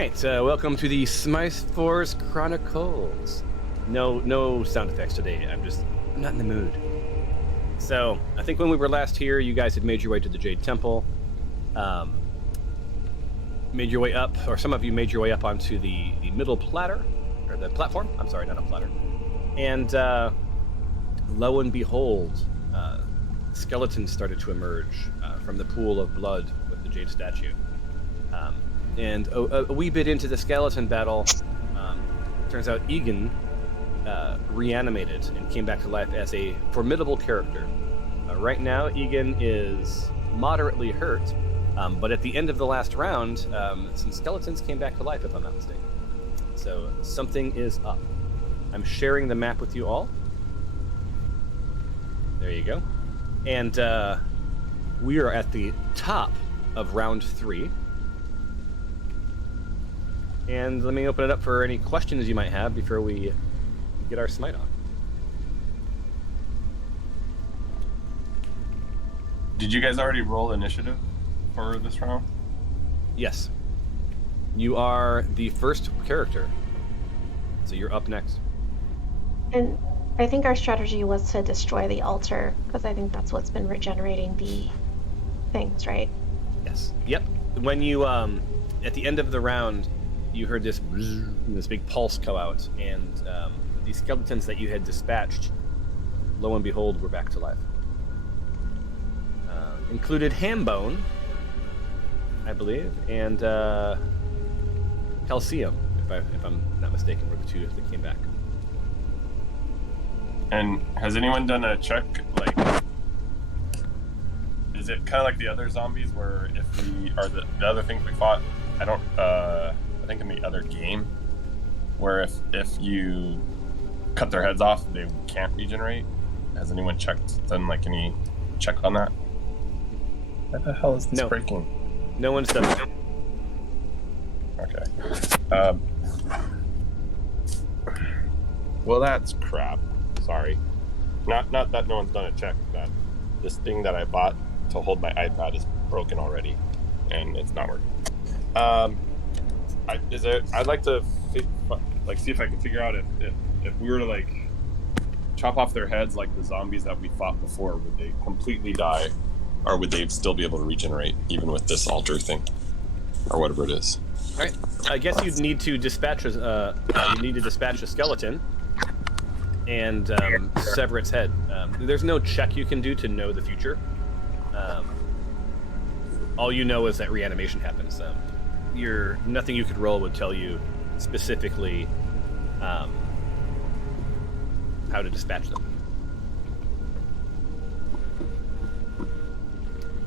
Alright, welcome to the Smite Force Chronicles. No sound effects today. I'm not in the mood. So, I think when we were last here, you guys had made your way to the Jade Temple. Made your way up, or some of you made your way up onto the middle platter, or the platform. I'm sorry, not a platter. And lo and behold, skeletons started to emerge from the pool of blood with the Jade statue. And a wee bit into the skeleton battle, turns out Igan reanimated and came back to life as a formidable character. Right now, Igan is moderately hurt, but at the end of the last round, some skeletons came back to life, if I'm not mistaken. So something is up. I'm sharing the map with you all. There you go. And we are at the top of round 3. And let me open it up for any questions you might have before we get our smite on. Did you guys already roll initiative for this round? Yes. You are the first character, so you're up next. And I think our strategy was to destroy the altar, because I think that's what's been regenerating the things, right? Yes. Yep. When you, at the end of the round, you heard this big pulse come out, and the skeletons that you had dispatched, lo and behold, were back to life. Included Hambone, I believe, and Calcium, if I'm not mistaken, were the two that came back. And has anyone done a check, like, is it kind of like the other zombies where if we are the other things we fought, I think in the other game, where if you cut their heads off, they can't regenerate? Has anyone done like any check on that? What the hell is this breaking? No one's done that. Okay. Well, that's crap. Sorry. Not that no one's done a check. That this thing that I bought to hold my iPad is broken already, and it's not working. I'd like to see if I can figure out if we were to like chop off their heads like the zombies that we fought before, would they completely die, or would they still be able to regenerate even with this altar thing, or whatever it is? All right. I guess you'd need to dispatch a skeleton and sever its head. There's no check you can do to know the future. All you know is that reanimation happens. Nothing you could roll would tell you specifically how to dispatch them.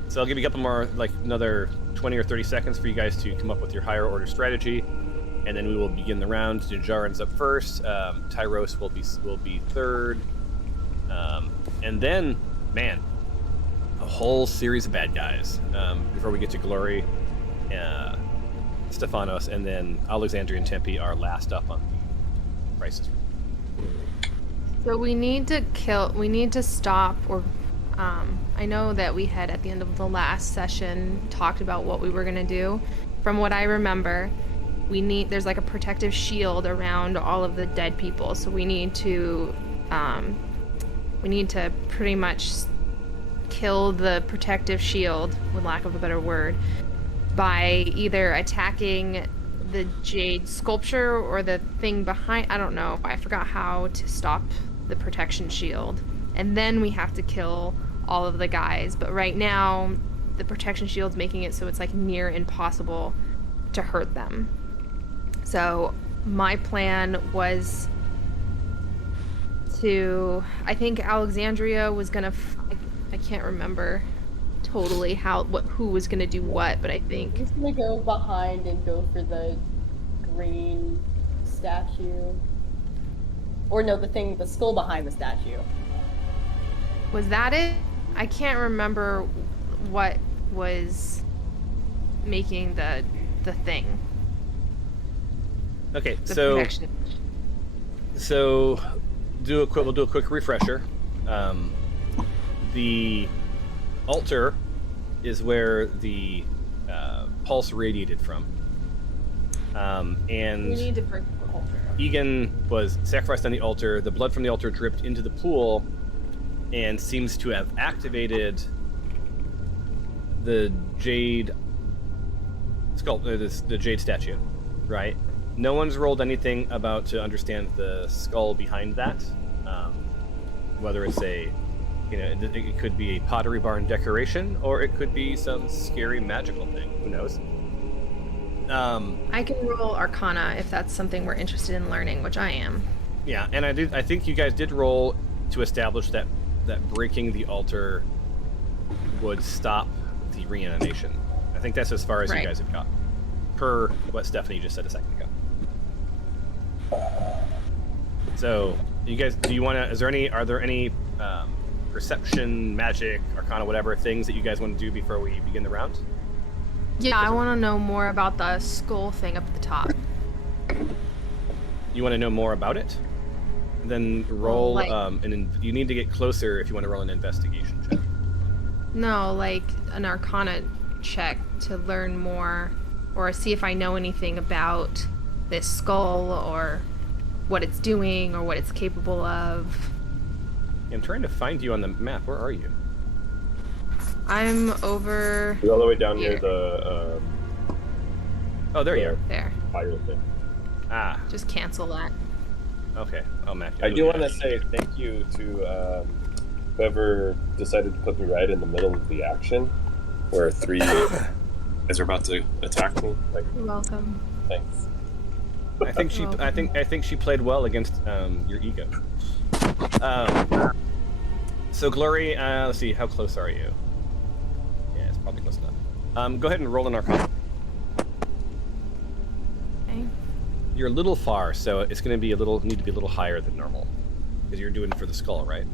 So I'll give you a couple more, like another 20 or 30 seconds for you guys to come up with your higher order strategy, and then we will begin the round. Jaren's up first. Tyros will be third, and then, man, a whole series of bad guys before we get to Glory. Stephanos, and then Alexandria and Tempe are last up on the crisis. So we need to stop, or I know that we had at the end of the last session talked about what we were going to do. From what I remember, there's like a protective shield around all of the dead people, so we need to pretty much kill the protective shield, with lack of a better word, by either attacking the Jade sculpture or the thing behind. I don't know. I forgot how to stop the protection shield. And then we have to kill all of the guys. But right now, the protection shield's making it so it's like near impossible to hurt them. So my plan was I think Alexandria was gonna, I can't remember totally who was gonna do what, but I think he's gonna go behind and go for the green statue, or no, the skull behind the statue. Was that it? I can't remember what was making the thing. Okay, The so protection. we'll do a quick refresher. The altar is where the pulse radiated from. And We need to break the altar. Egan was sacrificed on the altar. The blood from the altar dripped into the pool and seems to have activated the Jade the Jade statue, right? No one's rolled anything about to understand the skull behind that. Whether it's it could be a Pottery Barn decoration, or it could be some scary magical thing. Who knows? I can roll Arcana if that's something we're interested in learning, which I am. Yeah, and I think you guys did roll to establish that breaking the altar would stop the reanimation. I think that's as far as you guys have got, per what Stephanie just said a second ago. So, you guys, are there any perception, magic, Arcana, whatever things that you guys want to do before we begin the round? Yeah, I want to know more about the skull thing up at the top. You want to know more about it? Then roll, you need to get closer if you want to roll an investigation check. No, like an Arcana check to learn more, or see if I know anything about this skull, or what it's doing, or what it's capable of. I'm trying to find you on the map. Where are you? I'm over... You're all the way down here. near the... Oh, there you are. There. fire thing. Ah, Just cancel that. okay. Oh, Mac. I do want to say thank you to whoever decided to put me right in the middle of the action, where 3 guys are about to attack me. Like, You're welcome. thanks. I think she played well against your ego. So Glory, let's see, how close are you? Yeah, it's probably close enough. Go ahead and roll an Arcana. Okay. You're a little far, so it's going to be need to be a little higher than normal, because you're doing it for the skull, right?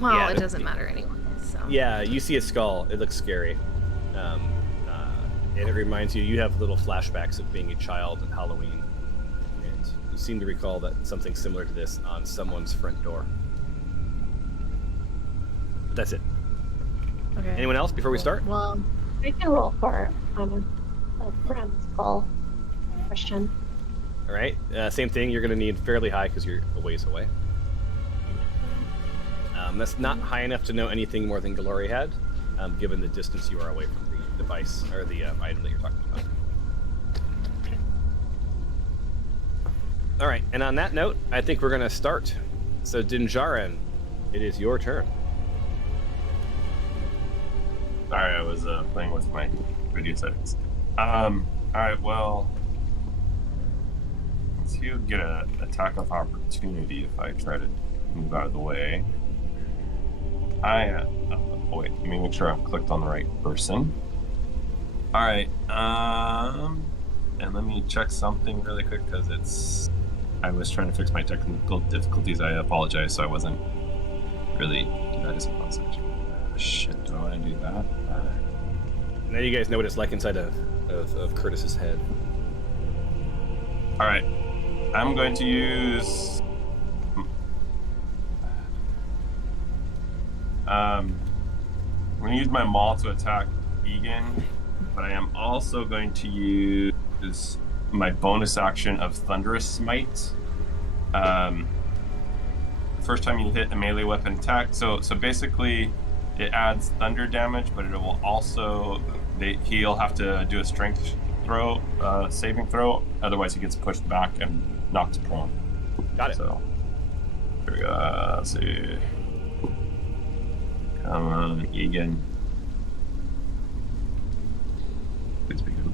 Well, Yeah, it doesn't matter anyway, so... Yeah, you see a skull. It looks scary. And it reminds you have little flashbacks of being a child at Halloween. And you seem to recall that something similar to this on someone's front door. But that's it. Okay. Anyone else before we start? Well, I can roll for a friend skull question. All right. Same thing. You're going to need fairly high because you're a ways away. That's not high enough to know anything more than Glory had, given the distance you are away from the device or the item that you're talking about. All right. And on that note, I think we're going to start. So, Dinjarin, it is your turn. Sorry, I was playing with my video settings. Alright, well... Let's see, get an attack of opportunity if I try to move out of the way. Wait, let me make sure I've clicked on the right person. Alright, and let me check something really quick, because I was trying to fix my technical difficulties. I apologize, so I wasn't really... That is a concept. Shit, do I want to do that? Now you guys know what it's like inside of Curtis's head. Alright, I'm going to use... I'm going to use my maul to attack Igan, but I am also going to use my bonus action of Thunderous Smite. First time you hit a melee weapon attack, so basically it adds thunder damage, but it will also... he'll have to do a strength throw, saving throw, otherwise he gets pushed back and knocked prone. Got it. So, here we go. Let's see. Come on, Igan. Please be good.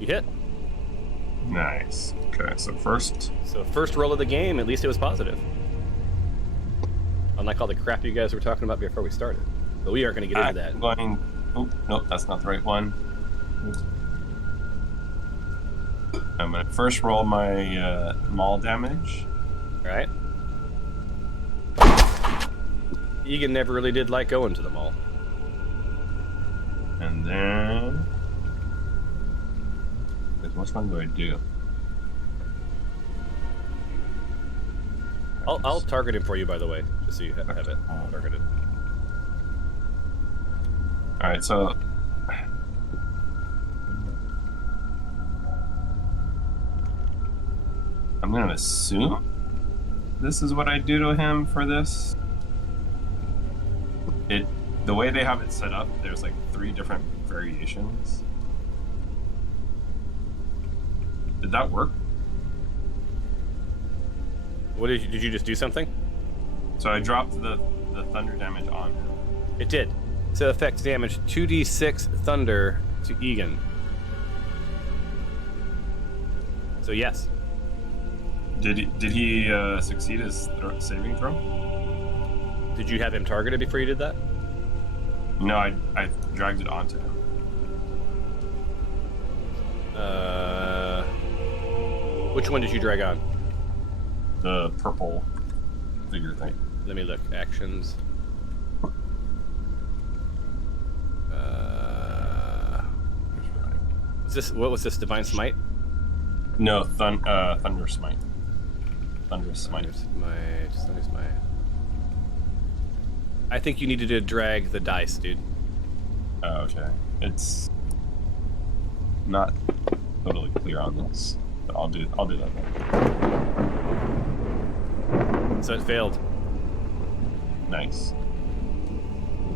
You hit. Nice. Okay, so first... So first roll of the game, at least it was positive. Unlike all the crap you guys were talking about before we started. But we aren't going to get into that. I'm going... Oh, nope, that's not the right one. I'm going to first roll my maul damage. All right. Egan never really did like going to the mall. And then... Which one do I do? I'll target him for you, by the way, just so you have it targeted. Alright, so I'm gonna assume this is what I do to him for this. The way they have it set up, there's like 3 different variations. Did that work? What did you just do something? So I dropped the thunder damage on him. It did. So effect damage 2d6 thunder to Igan. So yes. Did he succeed his saving throw? Did you have him targeted before you did that? No, I dragged it onto him. Which one did you drag on? The purple figure thing. Let me look. Actions. What was this? Divine Smite? No, Thunder Smite. Thunder Smite. Thunder Smite. I think you needed to drag the dice, dude. Oh, okay. It's not totally clear on this, but I'll do that then. So it failed. Nice.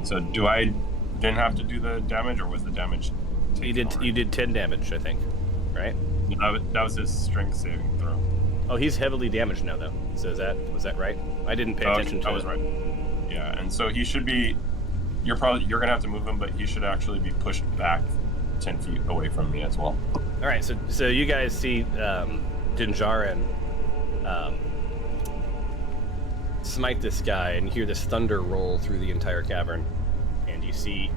So do I then have to do the damage, or was the damage taken already? You did 10 damage, I think, right? That was his strength saving throw. Oh, he's heavily damaged now, though. So was that right? I didn't pay attention to it. I was right. Yeah, and so he should be. You're gonna have to move him, but he should actually be pushed back 10 feet away from me as well. All right, so you guys see Dinjarin smite this guy, and you hear this thunder roll through the entire cavern, and you see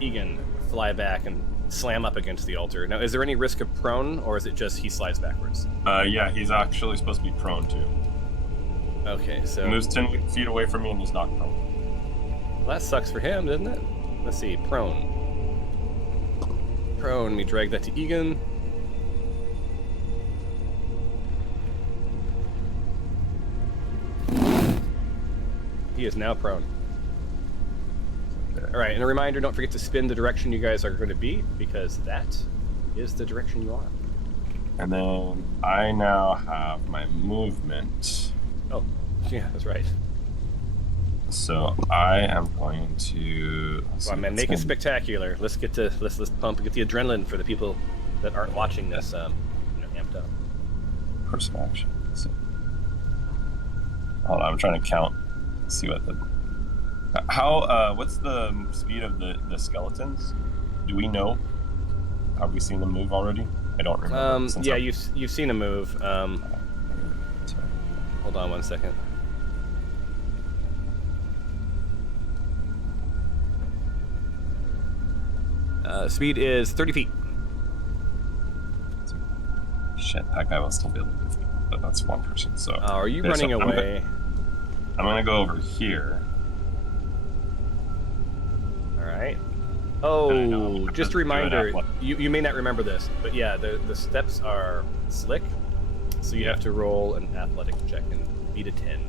Igan fly back and slam up against the altar. Now, is there any risk of prone, or is it just he slides backwards? Yeah, he's actually supposed to be prone too. Okay, so he moves 10 feet away from me, and he's not prone. Well, that sucks for him, doesn't it? Let's see, prone. Prone, we drag that to Igan. He is now prone. All right, and a reminder, don't forget to spin the direction you guys are going to be, because that is the direction you are. And then I now have my movement. Oh, yeah, that's right. So I am going to. Well, man, make it spectacular. Let's get the adrenaline for the people that aren't watching this, amped up. Course of action. So, hold on, I'm trying to count. See what what's the speed of the skeletons? Do we know? Have we seen them move already? I don't remember. Yeah, you've seen them move. Hold on 1 second. Speed is 30 feet. Shit, that guy will still be able to move, but that's one person. So. Are you running away? I'm gonna go over here. All right. Oh, just a reminder. You may not remember this, but yeah, the steps are slick, so you have to roll an athletics check and beat a 10,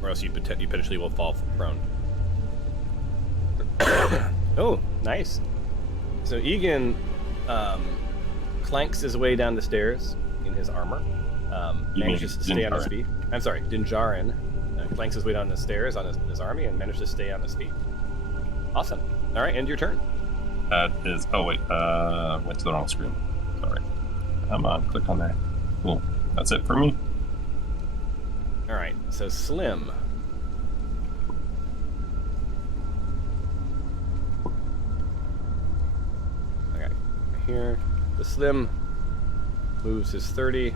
or else you potentially will fall prone. Oh, nice. So Igan clanks his way down the stairs in his armor. Manages to stay on his feet. I'm sorry, Dinjarin clanks his way down the stairs on his army and manages to stay on his feet. Awesome. All right, end your turn. That is. Oh wait, went to the wrong screen. Sorry. Click on that. Cool. That's it for me. All right. So Slim. Okay. Here, the Slim moves his 30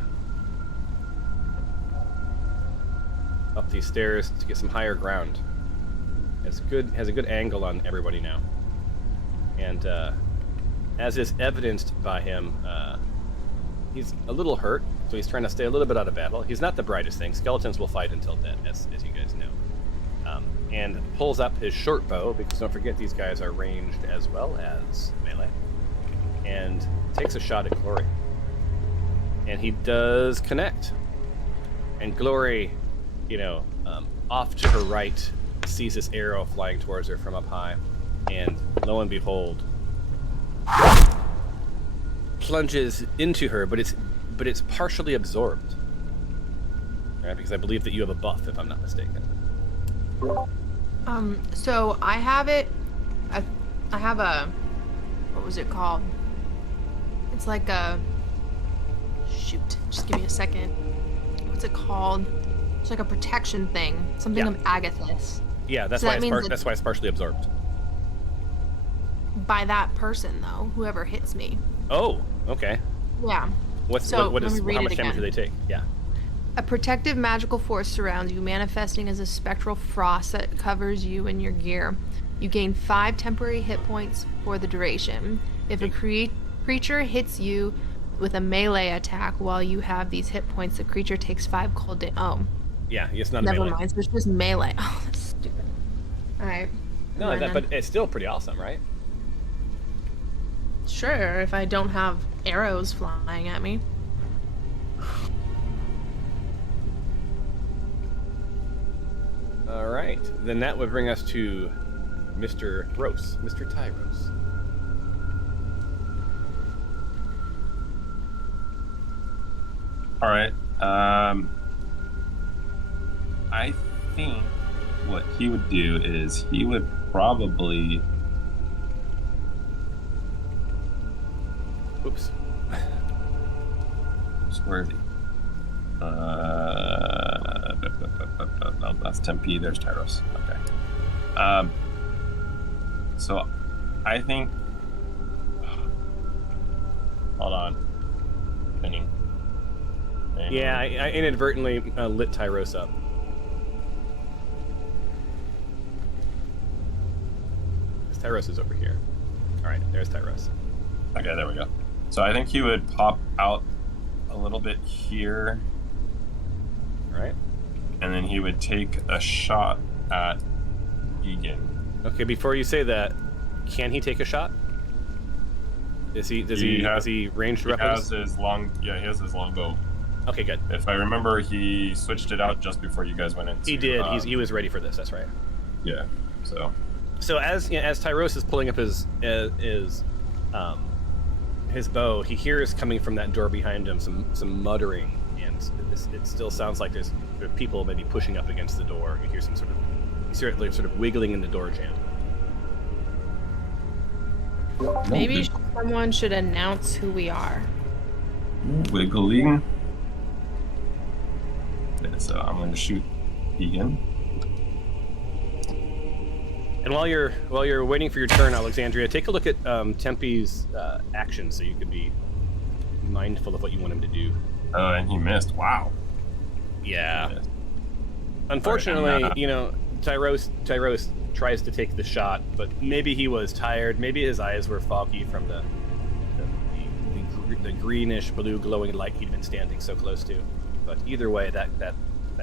up these stairs to get some higher ground. Has a good angle on everybody now, and as is evidenced by him, he's a little hurt, so he's trying to stay a little bit out of battle. He's not the brightest thing. Skeletons will fight until dead, as you guys know. And pulls up his short bow, because don't forget these guys are ranged as well as melee, and takes a shot at Glory. And he does connect. And Glory, off to her right, sees this arrow flying towards her from up high, and lo and behold, plunges into her, but it's partially absorbed. Right, because I believe that you have a buff, if I'm not mistaken. So I have it. I have a. What was it called? It's like a. Shoot, just give me a second. What's it called? It's like a protection thing. Something of Agathis. Yeah, that's So why that that's why it's partially absorbed. By that person, though, whoever hits me. Oh, okay. Yeah. What let is me read how it much damage do again. they take? Yeah. A protective magical force surrounds you, manifesting as a spectral frost that covers you and your gear. You gain 5 temporary hit points for the duration. If a creature hits you with a melee attack while you have these hit points, the creature takes 5 cold damage. Oh. Yeah, it's not a Never melee. mind, so it's just melee. Oh, that's stupid. Alright. No, but it's still pretty awesome, right? Sure, if I don't have arrows flying at me. All right, then that would bring us to Mr. Rose, Mr. Tyros. All right. I think what he would do is he would probably. Oops. Where is he? No, that's Tempe. There's Tyros. Okay. So I think. Hold on. Pinning. Yeah, I inadvertently lit Tyros up. Tyros is over here. All right, there's Tyros. Okay, there we go. So I think he would pop out a little bit here, All right. and then he would take a shot at Igan. Okay, before you say that, can he take a shot? Does he ranged He weapons? has his long. Yeah, he has his longbow. Okay, good. If I remember, he switched it out just before you guys went into. He did. He was ready for this. That's right. Yeah. So as Tyros is pulling up his bow, he hears coming from that door behind him some muttering, and it still sounds like there are people maybe pushing up against the door. You hear some sort of wiggling in the door jam. Maybe someone should announce who we are. Wiggling. Yeah, so I'm going to shoot Igan. And while you're waiting for your turn, Alexandria, take a look at Tempe's actions so you can be mindful of what you want him to do. And he missed. Wow. Yeah. Missed. Unfortunately, Right, Tyros tries to take the shot, but maybe he was tired. Maybe his eyes were foggy from the greenish blue glowing light he'd been standing so close to. But either way, that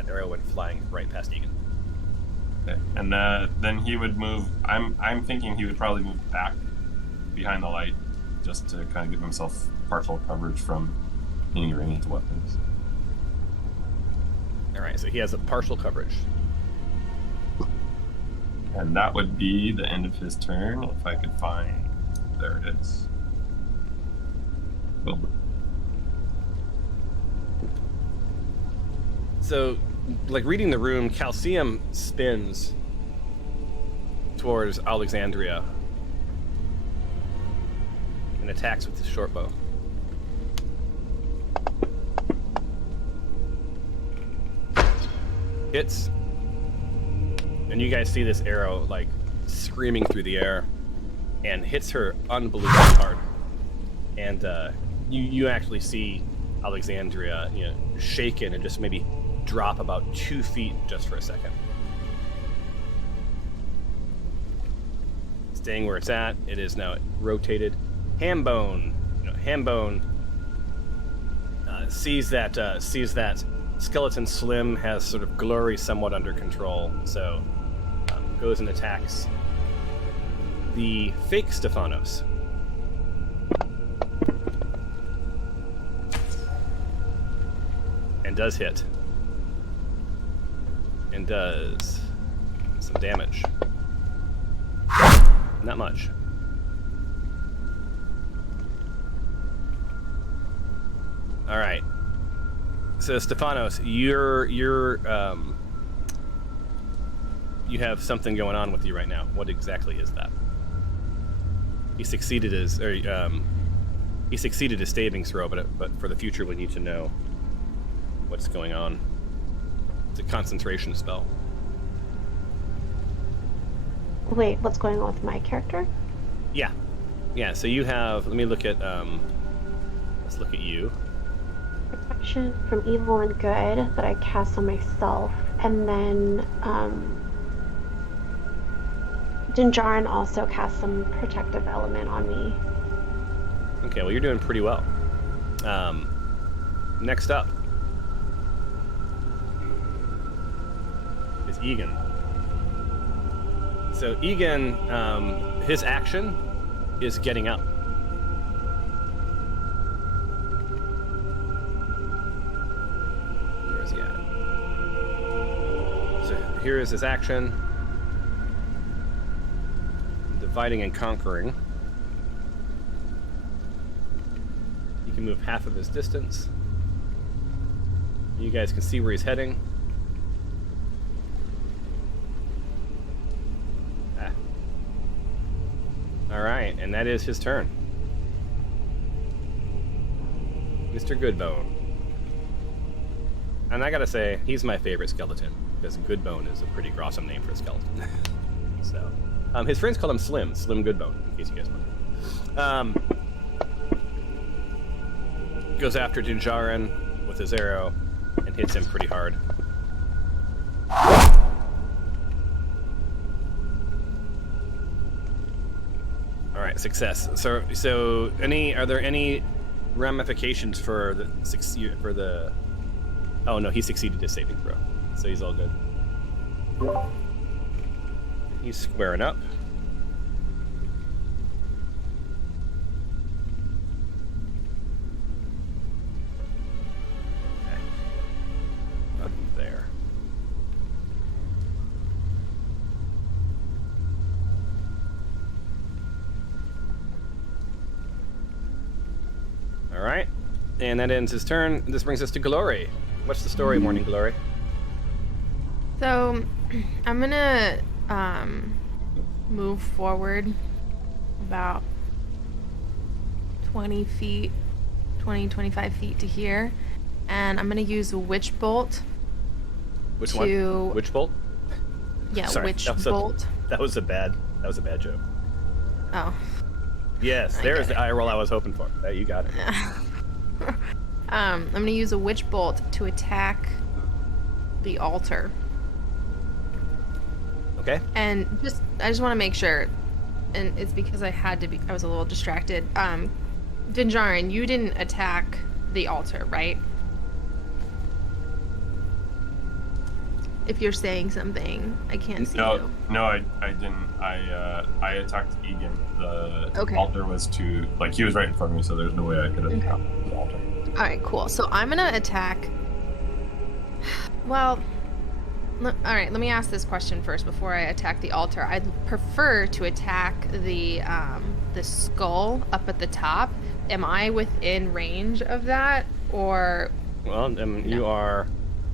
arrow went flying right past Igan. Okay. And then he would move. I'm thinking he would probably move back behind the light, just to kind of give himself partial coverage from any ranged weapons. All right, so he has a partial coverage. And that would be the end of his turn. If I could find, there it is. Boom. So, like reading the room, Calcium spins towards Alexandria and attacks with his short bow. Hits, and you guys see this arrow like screaming through the air, and hits her unbelievably hard. And you actually see Alexandria, shaken and just maybe drop about 2 feet just for a second. Staying where it's at, it is now rotated. Hambone sees that Skeleton Slim has sort of Glory somewhat under control, so goes and attacks the fake Stephanos. And does hit. And does some damage. Not much. All right. So Stefanos, you have something going on with you right now. What exactly is that? He succeeded his saving throw, but for the future we need to know what's going on. It's a concentration spell. Wait, what's going on with my character? Yeah. So you have. Let me look at. Let's look at you. Protection from evil and good that I cast on myself, and then Dinjarin also casts some protective element on me. Okay, well you're doing pretty well. Next up is Igan. So Igan, his action is getting up. Where's he at? So here is his action. Dividing and conquering. He can move half of his distance. You guys can see where he's heading. Alright, and that is his turn. Mr. Goodbone. And I gotta say, he's my favorite skeleton, because Goodbone is a pretty awesome name for a skeleton. So, his friends call him Slim Goodbone, in case you guys wonder. Goes after Dinjarin with his arrow and hits him pretty hard. All right, success. So are there any ramifications for the? Oh no, he succeeded his saving throw, so he's all good. He's squaring up. Okay. Up there. All right, and that ends his turn. This brings us to Glory. What's the story, Morning Glory? So, I'm gonna move forward about 25 feet to here, and I'm gonna use a witch bolt. Which one? Witch bolt? Yeah, Sorry, witch bolt. That was a bad joke. Oh. Yes, there's the eye roll I was hoping for. You got it. I'm gonna use a witch bolt to attack the altar. Okay. And I just want to make sure, and it's because I was a little distracted. Dinjarin, you didn't attack the altar, right? If you're saying something, I can't see you. No, I didn't. I attacked Igan. The Okay. altar was he was right in front of me, so there's no way I could have attacked the altar. All right, cool. So I'm gonna attack. Well, all right. Let me ask this question first before I attack the altar. I'd prefer to attack the skull up at the top. Am I within range of that, or? Well, you are.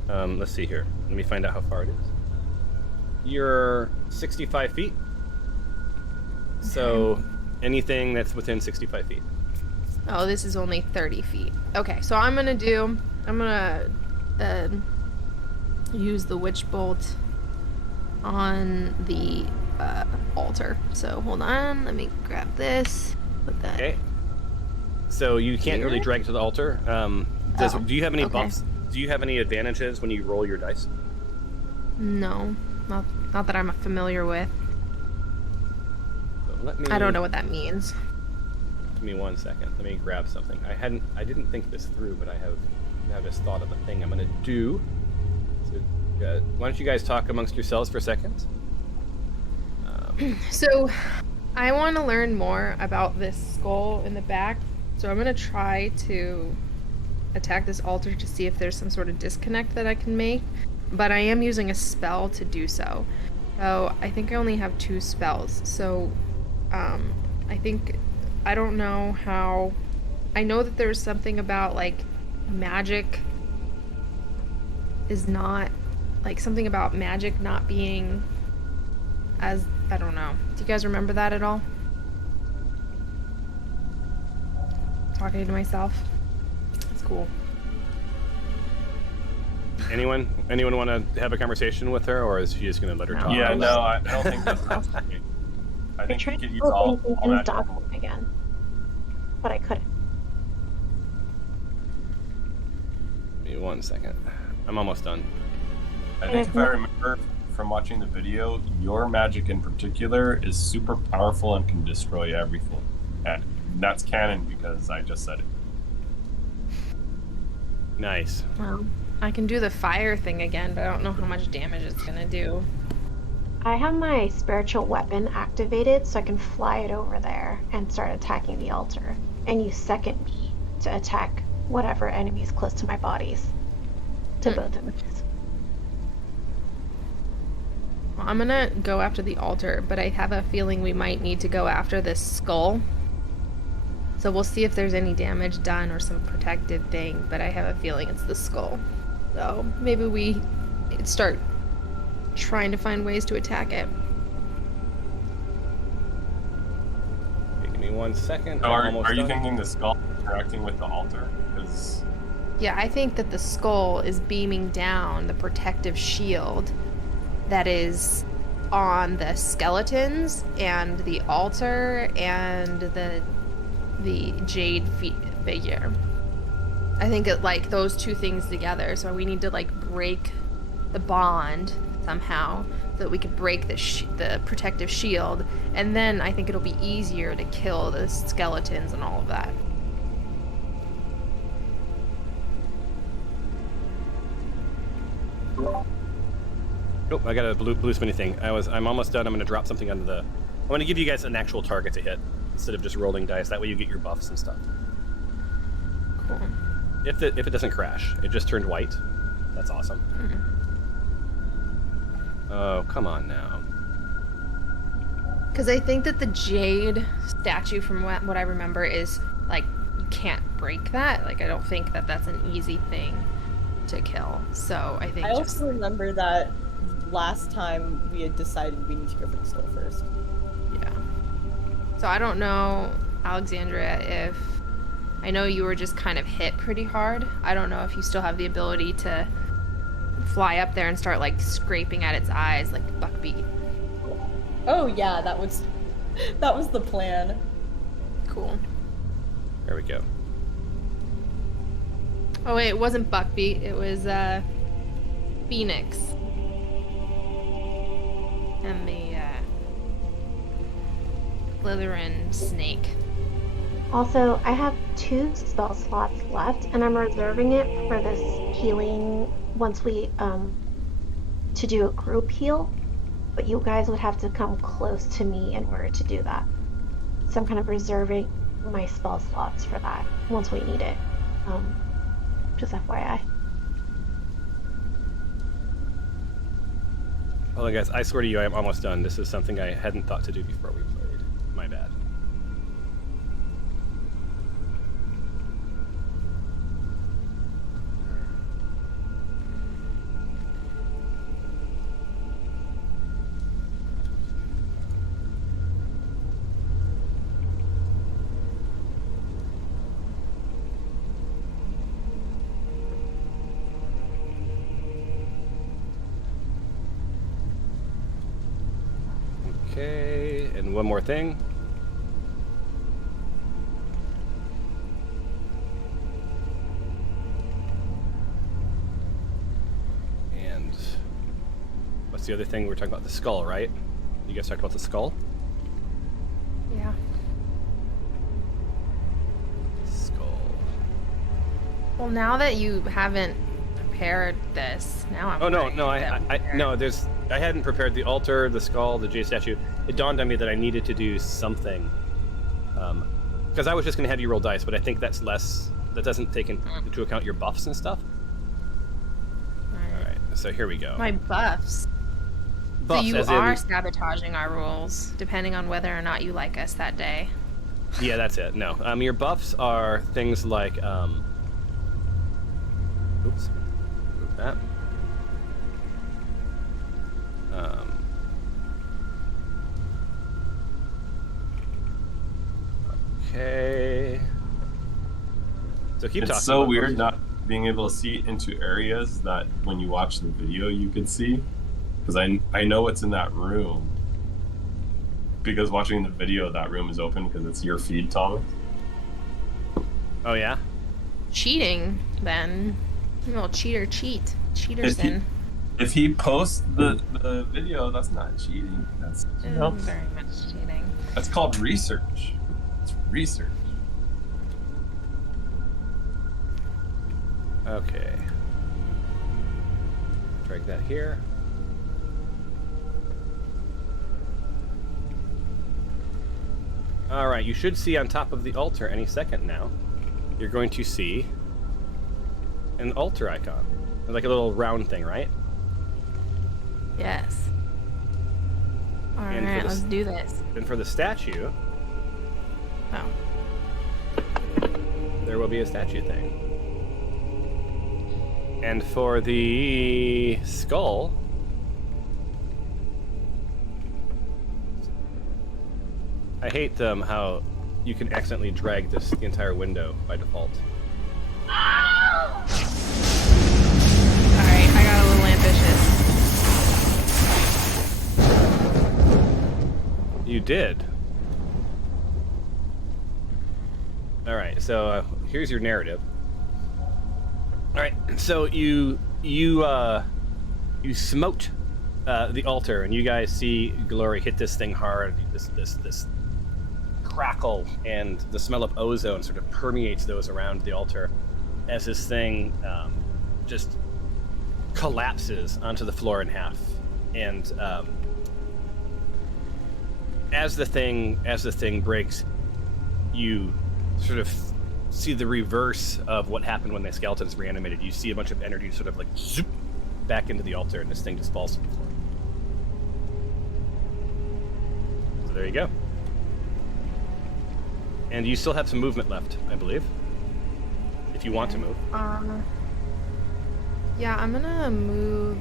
Let's see here. Let me find out how far it is. You're 65 feet. So anything that's within 65 feet. Oh, this is only 30 feet. Okay, so I'm gonna use the witch bolt on the altar. So hold on, let me grab this. Put that. Okay. So you can't really drag it to the altar. Do you have any buffs? Do you have any advantages when you roll your dice? No, not that I'm familiar with. So I don't know what that means. Give me 1 second. Let me grab something. I didn't think this through, but I have now just thought of a thing I'm gonna do. So, why don't you guys talk amongst yourselves for a second? So, I want to learn more about this skull in the back. So I'm gonna try to attack this altar to see if there's some sort of disconnect that I can make. But I am using a spell to do so. So I think I only have 2 spells. So I don't know how. I know that there's something about like magic is not, like, something about magic not being as, I don't know. Do you guys remember that at all? Talking to myself. That's cool. Anyone want to have a conversation with her, or is she just going to let her talk? Yeah, no, I don't think that's necessary. I think you tried could to use all open magic. dog again, but I couldn't. Give me 1 second. I'm almost done. I think if I remember from watching the video, your magic in particular is super powerful and can destroy everything. And that's canon because I just said it. Nice. Well, I can do the fire thing again, but I don't know how much damage it's gonna do. I have my spiritual weapon activated, so I can fly it over there and start attacking the altar, and use second me to attack whatever enemies close to my bodies. To both images. Well, I'm gonna go after the altar, but I have a feeling we might need to go after this skull. So we'll see if there's any damage done or some protected thing, but I have a feeling it's the skull. So maybe we start trying to find ways to attack it. Okay, give me 1 second. So I'm almost are you done. thinking the skull interacting with the altar? Because Yeah, I think that the skull is beaming down the protective shield that is on the skeletons and the altar and the Jade figure. I think it, like, those two things together, so we need to, like, break the bond somehow so that we could break the protective shield, and then I think it'll be easier to kill the skeletons and all of that. Nope, I got a blue spinny thing. I'm almost done. I'm going to drop something onto the... I'm going to give you guys an actual target to hit instead of just rolling dice. That way you get your buffs and stuff. Cool. If it doesn't crash, it just turned white. That's awesome. Oh, come on now. Because I think that the Jade statue, from what I remember, is, like, you can't break that. Like, I don't think that that's an easy thing to kill. So I think I also remember that last time we had decided we need to go for the skull first. Yeah. So I don't know, Alexandria, if... I know you were just kind of hit pretty hard. I don't know if you still have the ability to fly up there and start, like, scraping at its eyes like Buckbeak. Oh yeah, that was the plan. Cool. There we go. Oh wait, it wasn't Buckbeak, it was Phoenix. And the Slytherin snake. Also, I have 2 spell slots left, and I'm reserving it for this healing once we, to do a group heal. But you guys would have to come close to me in order to do that. So I'm kind of reserving my spell slots for that once we need it. Just FYI. Hold on, guys. I swear to you, I'm almost done. This is something I hadn't thought to do before we played. My bad. Okay, and one more thing. And what's the other thing? We're talking about the skull, right? You guys talked about the skull? Yeah. Skull. Well, now that you haven't prepared this, now I'm Oh no, ready no, to no. I hadn't prepared the altar, the skull, the Jade statue. It dawned on me that I needed to do something, because I was just going to have you roll dice, but I think that's less. That doesn't take into account your buffs and stuff. All right, so here we go. My buffs. Buffs, So you as are in, sabotaging our rules, depending on whether or not you like us that day. yeah, that's it. No, your buffs are things like Oops. Move that. Okay. So keep talking. It's so about weird most- not being able to see into areas that when you watch the video you could see, because I know what's in that room. Because watching the video, that room is open because it's your feed, Thomas. Oh yeah. Cheating, then. You little cheater cheat. Cheaterson. If he posts the video, that's not cheating. That's Very much cheating. that's called research. It's research. Okay. Drag that here. All right, you should see on top of the altar any second now. You're going to see an altar icon, like a little round thing, right? Yes. And for Alright, the let's do this. And for the statue, Oh. there will be a statue thing. And for the skull, I hate how you can accidentally drag the entire window by default. Alright, I got a little ambitious. You did. All right, so here's your narrative. All right, so you smote the altar, and you guys see Glory hit this thing hard. This crackle and the smell of ozone sort of permeates those around the altar as this thing just collapses onto the floor in half. And as the thing breaks, you sort of see the reverse of what happened when the skeleton's reanimated. You see a bunch of energy sort of like zoop back into the altar, and this thing just falls to the floor. So there you go. And you still have some movement left, I believe, if you want to move. Yeah, I'm gonna move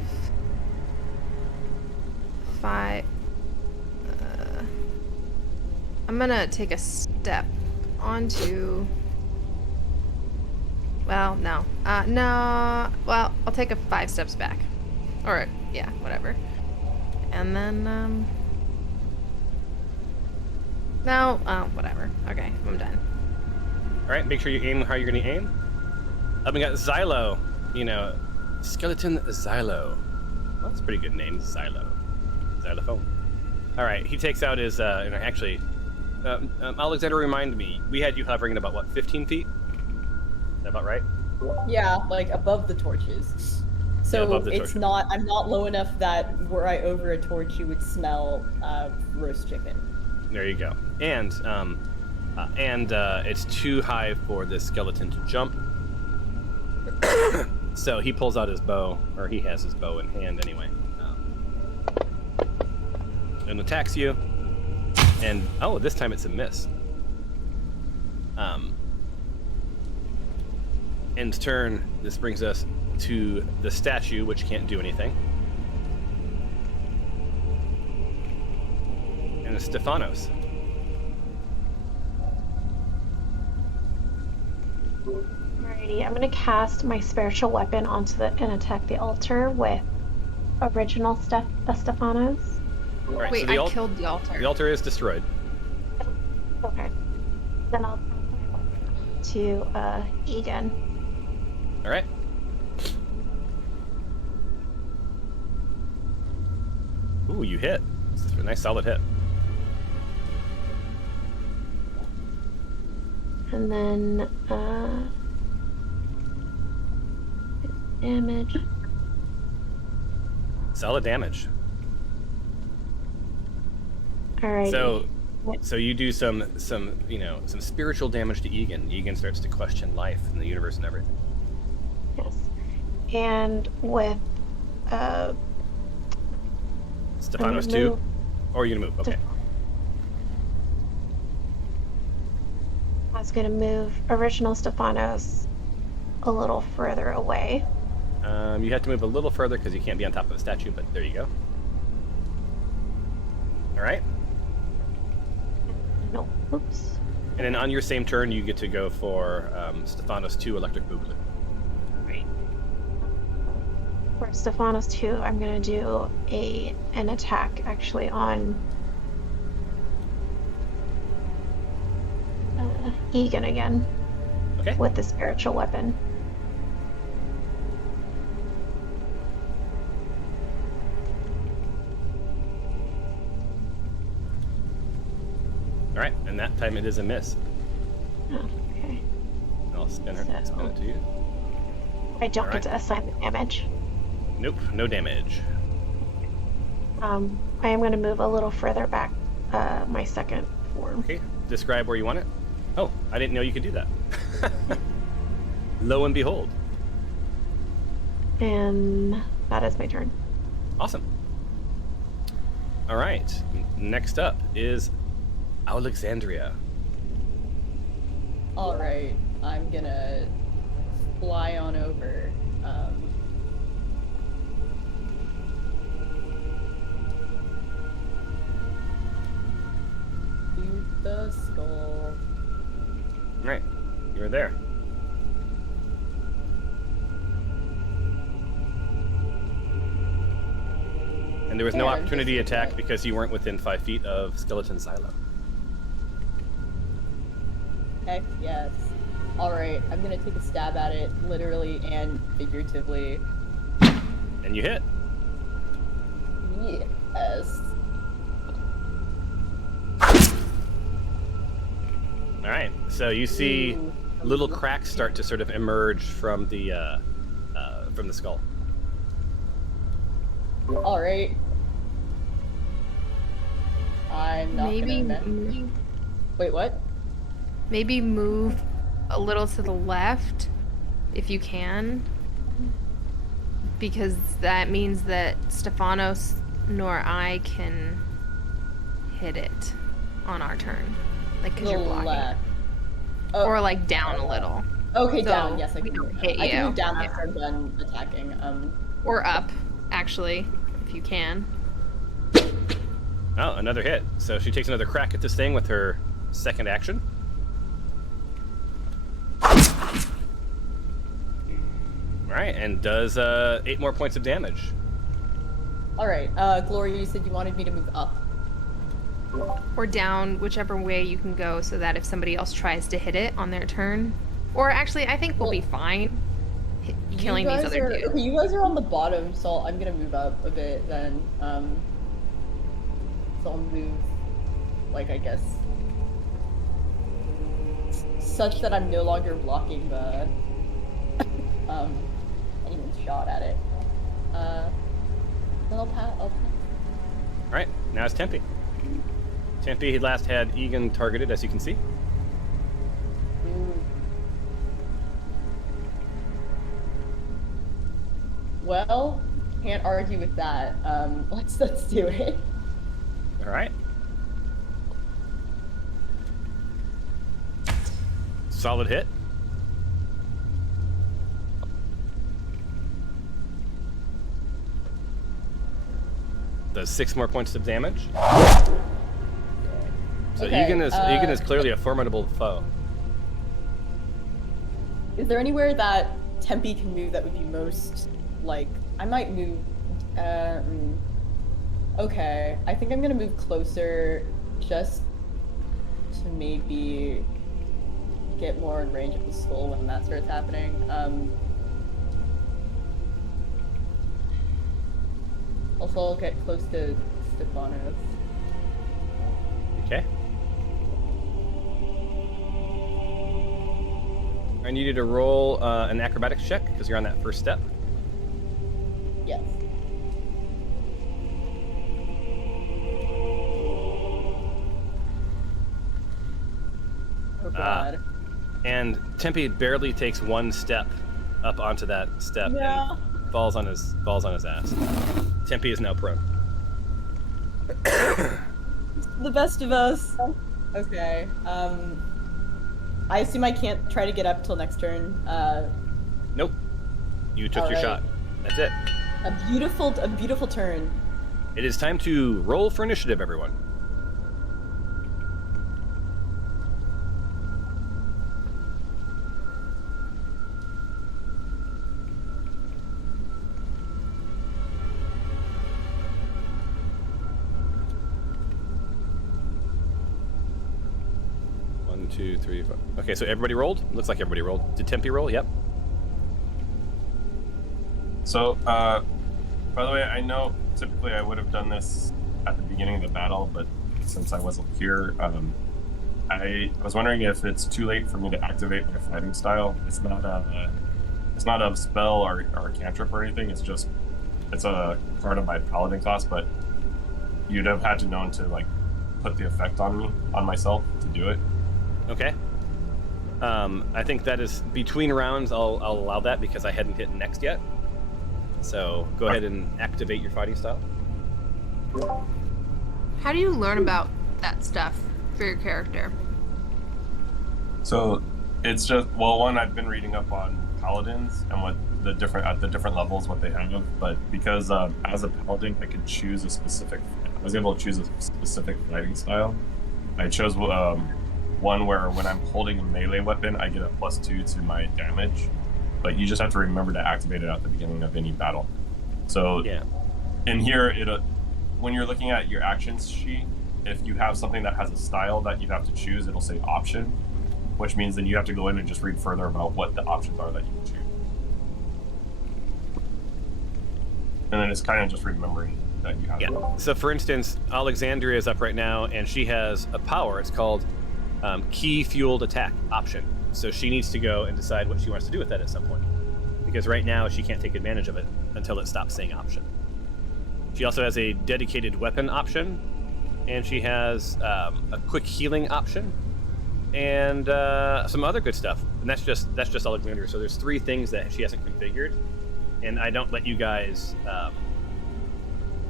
5. I'm gonna take a step onto. Well, no. No. Well, I'll take 5 steps back. Or, yeah, whatever. And then, no. Whatever. Okay, I'm done. All right, make sure you aim how you're going to aim. We got Xylo, Skeleton Xylo. Well, that's a pretty good name, Xylo. Xylophone. All right, he takes out his, actually, Alexander, remind me, we had you hovering at about, what, 15 feet? Is that about right? Yeah, like above the torches. So above the it's torches. not. I'm not low enough that were I over a torch, you would smell roast chicken. There you go. And it's too high for this skeleton to jump. So he pulls out his bow, or he has his bow in hand anyway, and attacks you. And this time it's a miss. End turn. This brings us to the statue, which can't do anything. And it's Stephanos. Alrighty, I'm gonna cast my spiritual weapon and attack the altar with original Stephanos. All right, Wait, so I killed the altar. the altar is destroyed. Okay. Then I'll to Igan. All right. Ooh, you hit. It's a nice solid hit. And then damage. Solid damage. Alrighty. So you do some spiritual damage to Igan. Igan starts to question life and the universe and everything. Yes. And with Stephanos I'm gonna too? move. Or are you gonna move? Okay. I was gonna move original Stephanos a little further away. You have to move a little further because you can't be on top of a statue, but there you go. All right. No, oops. And then on your same turn, you get to go for Stephanos 2 Electric Boogaloo. Right. For Stephanos 2, I'm gonna do an attack actually on Igan again Okay. with the spiritual weapon. All right, and that time it is a miss. Oh, okay. I'll spin it to you. I don't Alright. get to assign the damage. Nope, no damage. I am going to move a little further back my second form. Okay, describe where you want it. Oh, I didn't know you could do that. Lo and behold. And that is my turn. Awesome. All right, next up is Alexandria. All right, I'm gonna fly on over. To the skull. All right, you're there. And there was no Yeah, opportunity just- attack because you weren't within 5 feet of Skeleton Silo. Heck yes. Alright, I'm gonna take a stab at it, literally and figuratively. And you hit. Yes. All right, so you see Ooh. little cracks start to sort of emerge from the skull. Alright. I'm not Maybe gonna... Wait, what? maybe move a little to the left if you can, because that means that Stephanos nor I can hit it on our turn, like because The you're blocking, left. Oh, or like down a little, okay, so down. Yes, I we can don't move hit I can you. move down Yeah. after I'm done attacking. or up, actually, if you can. Oh, another hit. So she takes another crack at this thing with her second action. All right, and does 8 more points of damage. Alright, Gloria, you said you wanted me to move up. Or down, whichever way you can go, so that if somebody else tries to hit it on their turn, or actually, I think we'll be fine killing these other dudes. Okay, you guys are on the bottom, so I'm gonna move up a bit then. So I'll move, like, I guess, such that I'm no longer blocking the anyone's shot at it. Then I'll pass. All right, now it's Tempe. Tempe last had Egan targeted, as you can see. Well, can't argue with that. Let's do it. All right. Solid hit. Does 6 more points of damage. So Okay, Egan is clearly a formidable foe. Is there anywhere that Tempe can move that would be most, like, I might move, okay, I think I'm gonna move closer just to maybe get more in range of the skull when that starts happening. Also, I'll get close to Stephanos. Okay. I need you to roll an acrobatics check because you're on that first step. Yes. Oh god. And Tempe barely takes 1 step up onto that step Yeah. and falls on his ass. Tempe is now prone. The best of us. Okay. I assume I can't try to get up till next turn. Nope. You took your Alright. shot. That's it. A beautiful turn. It is time to roll for initiative, everyone. One, two, three, four. Okay, so everybody rolled? Looks like everybody rolled. Did Tempe roll? Yep. So, by the way, I know typically I would have done this at the beginning of the battle, but since I wasn't here, I was wondering if it's too late for me to activate my fighting style. It's not a spell or a cantrip or anything. It's a part of my paladin class, but you'd have had to know to like put the effect on myself to do it. Okay. I think that is between rounds. I'll allow that because I hadn't hit next yet. So go ahead and activate your fighting style. How do you learn about that stuff for your character? So it's just, well, one, I've been reading up on paladins and what the different levels what they have, but because as a paladin I could choose I was able to choose a specific fighting style. I chose one where when I'm holding a melee weapon I get a +2 to my damage, but you just have to remember to activate it at the beginning of any battle. So Yeah. in here, when you're looking at your actions sheet, if you have something that has a style that you have to choose, it'll say option, which means then you have to go in and just read further about what the options are that you can choose. And then it's kind of just remembering that you have. Yeah. So for instance, Alexandria is up right now, and she has a power. It's called Key Fueled Attack option. So she needs to go and decide what she wants to do with that at some point, because right now she can't take advantage of it until it stops saying option. She also has a dedicated weapon option, and she has a quick healing option, and some other good stuff. And that's just Alexandria. So there's 3 things that she hasn't configured, and I don't let you guys.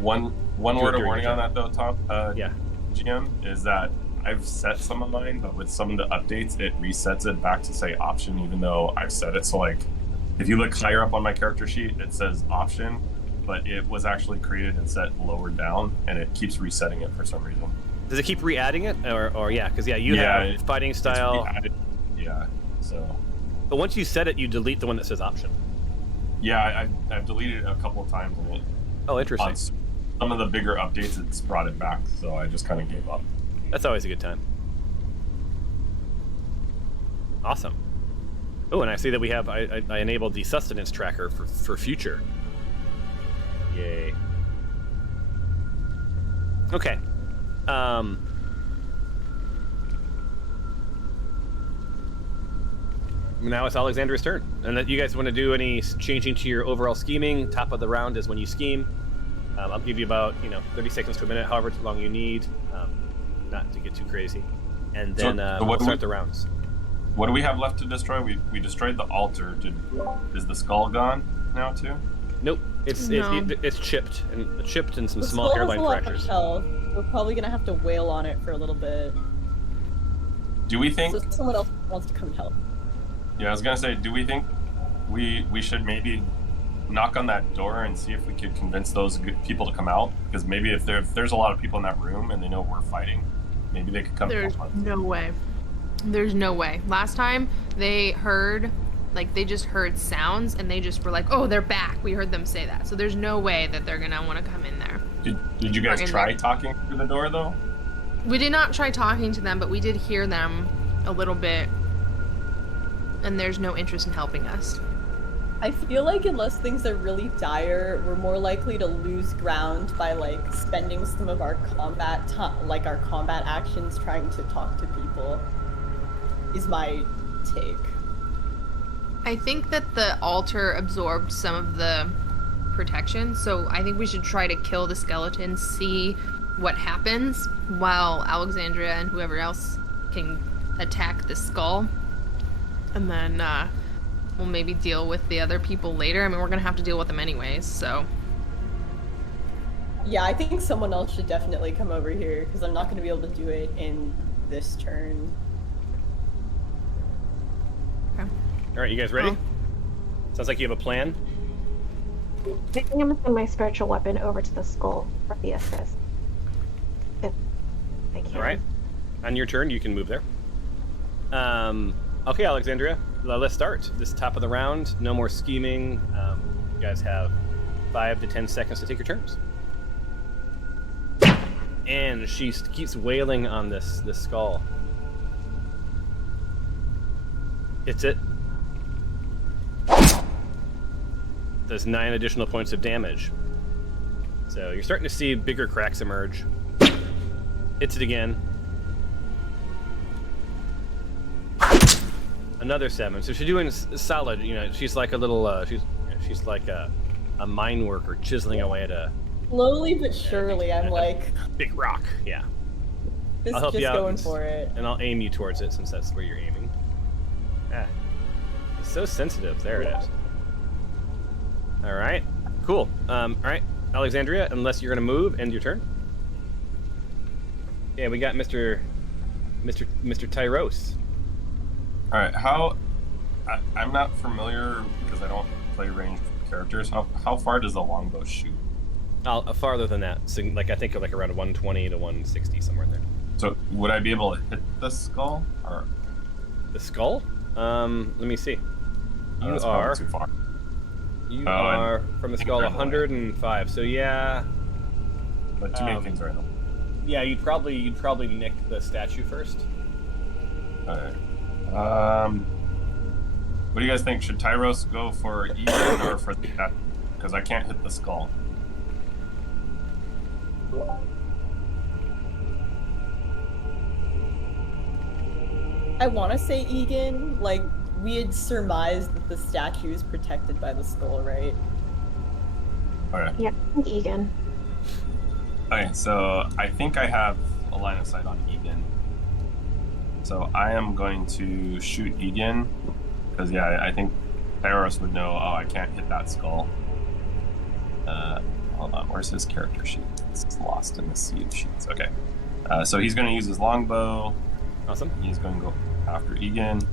One word of warning on that though, Tom. Yeah. GM is that I've set some of mine, but with some of the updates, it resets it back to say option, even though I've set it. So like, if you look higher up on my character sheet, it says option, but it was actually created and set lower down, and it keeps resetting it for some reason. Does it keep re-adding it, or yeah? Because you have fighting style. Yeah. So. But once you set it, you delete the one that says option. Yeah, I've deleted it a couple of times, and it. Oh, interesting. On some of the bigger updates, it's brought it back, so I just kind of gave up. That's always a good time. Awesome. Oh, and I see that we have, I enabled the sustenance tracker for future. Yay. Okay. Now it's Alexandra's turn. And that you guys want to do any changing to your overall scheming. Top of the round is when you scheme. I'll give you about 30 seconds to a minute, however long you need, not to get too crazy, and then we'll start the rounds. What do we have left to destroy? We destroyed the altar. Is the skull gone now too? Nope, it's chipped and some small hairline fractures. We're probably gonna have to wail on it for a little bit. Do we think? So someone else wants to come and help. Yeah, I was gonna say, do we think we should maybe knock on that door and see if we could convince those good people to come out? Because maybe if there's a lot of people in that room and they know we're fighting, maybe they could come. There's no way. There's no way. Last time they just heard sounds and they just were like, "Oh, they're back." We heard them say that. So there's no way that they're gonna want to come in there. Did you guys try talking through the door though? We did not try talking to them, but we did hear them a little bit. And there's no interest in helping us. I feel like unless things are really dire, we're more likely to lose ground by like spending some of our combat actions trying to talk to people. Is my take. I think that the altar absorbed some of the protection, so I think we should try to kill the skeleton, see what happens, while Alexandria and whoever else can attack the skull. And then we'll maybe deal with the other people later. I mean, we're gonna have to deal with them anyways, so. Yeah, I think someone else should definitely come over here, because I'm not gonna be able to do it in this turn. Okay. All right, you guys ready? Sounds like you have a plan. I think I'm gonna send my spiritual weapon over to the skull for the assist. If I can. All right. On your turn, you can move there. Okay, Alexandria, let's start. This top of the round, no more scheming. You guys have 5 to 10 seconds to take your turns. And she keeps wailing on this skull. Hits it. Does 9 additional points of damage. So you're starting to see bigger cracks emerge. Hits it again. Another 7. So she's doing solid. You know, she's like a little. She's like a mine worker chiseling away at a Slowly but surely, I'm like, big rock. Yeah. this I'll is help just you out going for it. and I'll aim you towards it since that's where you're aiming. Ah, it's so sensitive. There it is. All right, cool. All right, Alexandria, unless you're gonna move, end your turn. Yeah, we got Mr. Tyros. All right, I'm not familiar because I don't play ranged characters. How far does the longbow shoot? Farther than that. So, like I think like around 120 to 160, somewhere in there. So would I be able to hit the skull or The skull? Let me see. You that's are probably too far? you Oh, are from the skull incredibly. 105. So yeah, But too many things right now. yeah. You'd probably nick the statue first. Okay. What do you guys think? Should Tyros go for Igan or for the cat? Because I can't hit the skull. I want to say Egan. Like, we had surmised that the statue is protected by the skull, right? Okay. Yeah, I think Egan. Okay, so I think I have a line of sight on Igan. So I am going to shoot Igan. Because, yeah, I think Tyros would know, oh, I can't hit that skull. Hold on, where's his character sheet? It's lost in the sea of sheets. Okay. So he's going to use his longbow. Awesome. He's going to go after Igan.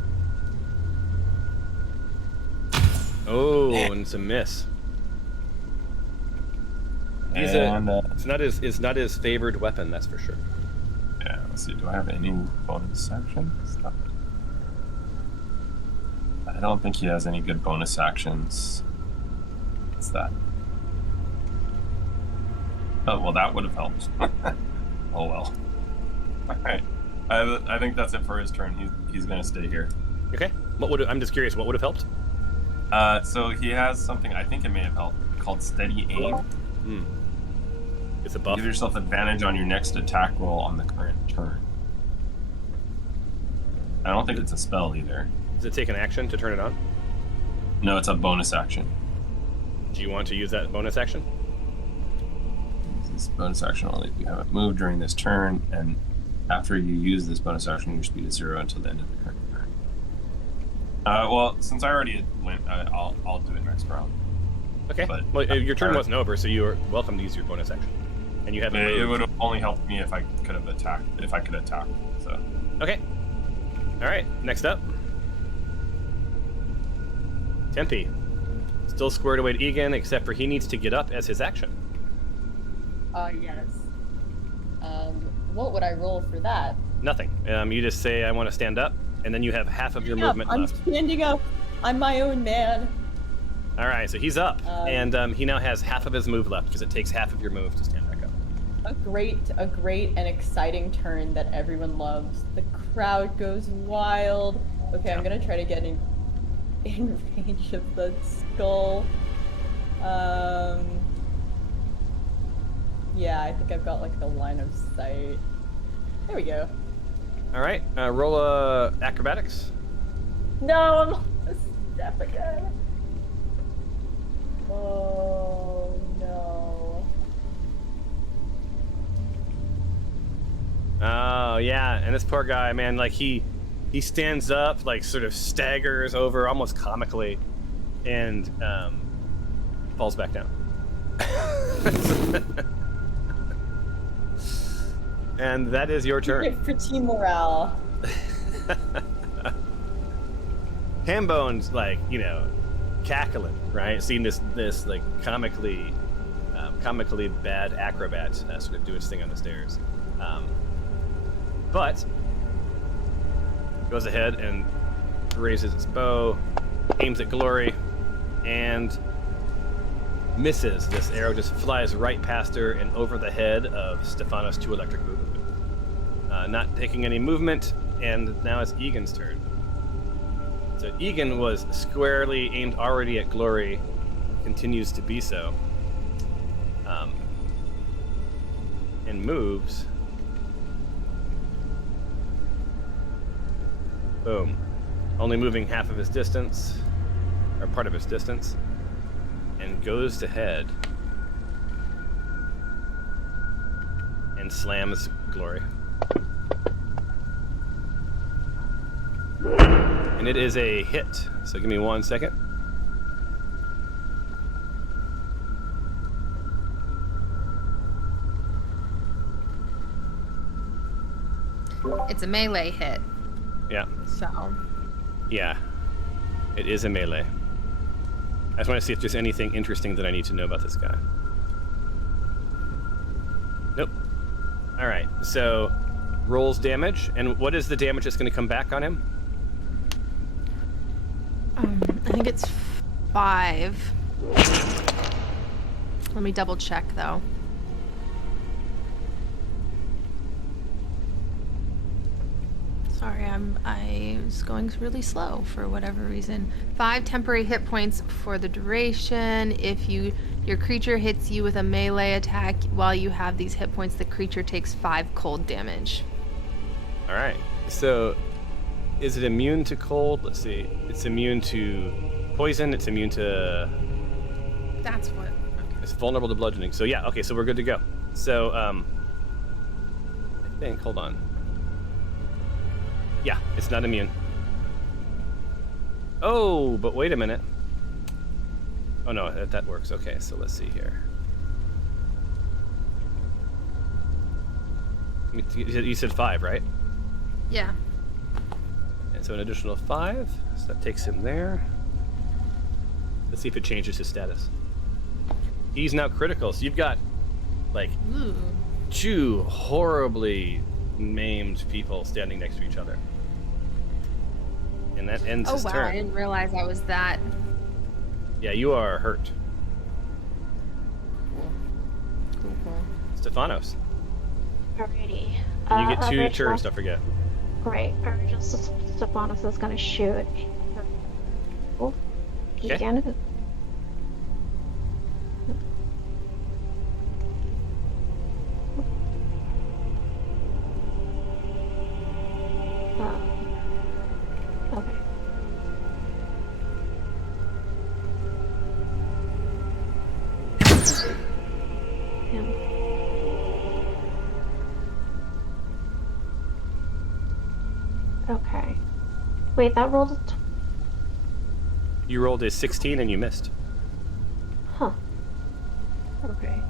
Oh, and it's a miss. He's And, it's not his favored weapon, that's for sure. yeah, let's see. Do I have any bonus actions? I don't think he has any good bonus actions. What's that? Oh, well, that would have helped. Oh, well. Alright. I think that's it for his turn. He's going to stay here. Okay. I'm just curious. What would have helped? So he has something, I think it may have helped, called Steady Aim. Hmm. It's a buff. Give yourself advantage on your next attack roll on the current turn. I don't think it's a spell either. Does it take an action to turn it on? No, it's a bonus action. Do you want to use that bonus action? This bonus action only if you haven't moved during this turn, and after you use this bonus action, your speed is 0 until the end of the current turn. Well, since I already went, I'll do it next round. Okay. But- Well, your turn wasn't over, so you are welcome to use your bonus action. And you haven't It moved. would have only helped me if I could have attacked. If I could attack. So Okay. All right. Next up, Tempe. Still squared away to Egan, except for he needs to get up as his action. Yes. What would I roll for that? Nothing. You just say, "I want to stand up," and then you have half of your Yeah, movement I'm left. standing up. I'm my own man. All right. So he's up, and he now has half of his move left because it takes half of your move to stand back up. A great and exciting turn that everyone loves. The crowd goes wild. Okay, I'm gonna try to get in range of the skull. Yeah, I think I've got like the line of sight. There we go. All right. Roll acrobatics. No, I'm on the step again. Oh no. Oh yeah, and this poor guy, man, like he stands up, like sort of staggers over, almost comically, and falls back down. And that is your turn. For team morale. Hambone's like, cackling, right? Seeing this like comically bad acrobat sort of do its thing on the stairs. But goes ahead and raises its bow, aims at Glory, and misses. This arrow just flies right past her and over the head of Stephanos' 2 electric boogaloo. Not taking any movement, and now it's Egan's turn. So Igan was squarely aimed already at Glory, continues to be so, and moves. Boom. Only moving half of his distance, or part of his distance, and goes ahead and slams Glory. And it is a hit. So give me 1 second. It's a melee hit. Yeah. So. Yeah. It is a melee. I just want to see if there's anything interesting that I need to know about this guy. Nope. Alright, so rolls damage. And what is the damage that's going to come back on him? I think it's 5. Let me double check though. Sorry, I was going really slow for whatever reason. 5 temporary hit points for the duration. If your creature hits you with a melee attack while you have these hit points, the creature takes 5 cold damage. All right. So, is it immune to cold? Let's see. It's immune to poison. It's immune to. That's what. Okay. It's vulnerable to bludgeoning. So yeah. Okay. So we're good to go. So I think. Hold on. Yeah, it's not immune. Oh, but wait a minute. Oh no, that works. Okay, so let's see here. You said 5, right? Yeah. And so an additional 5, so that takes him there. Let's see if it changes his status. He's now critical, so you've got, like, Ooh. 2 horribly maimed people standing next to each other. And that ends his wow, turn. I didn't realize I was that. Yeah, you are hurt. Cool. Stephanos. Alrighty. You get 2 Original- turns, don't forget. Great. Original Stephanos is going to shoot. Oh, Okay. Egan. Okay. Him. Okay. Wait, that rolled a You rolled a 16 and you missed. Huh. Okay.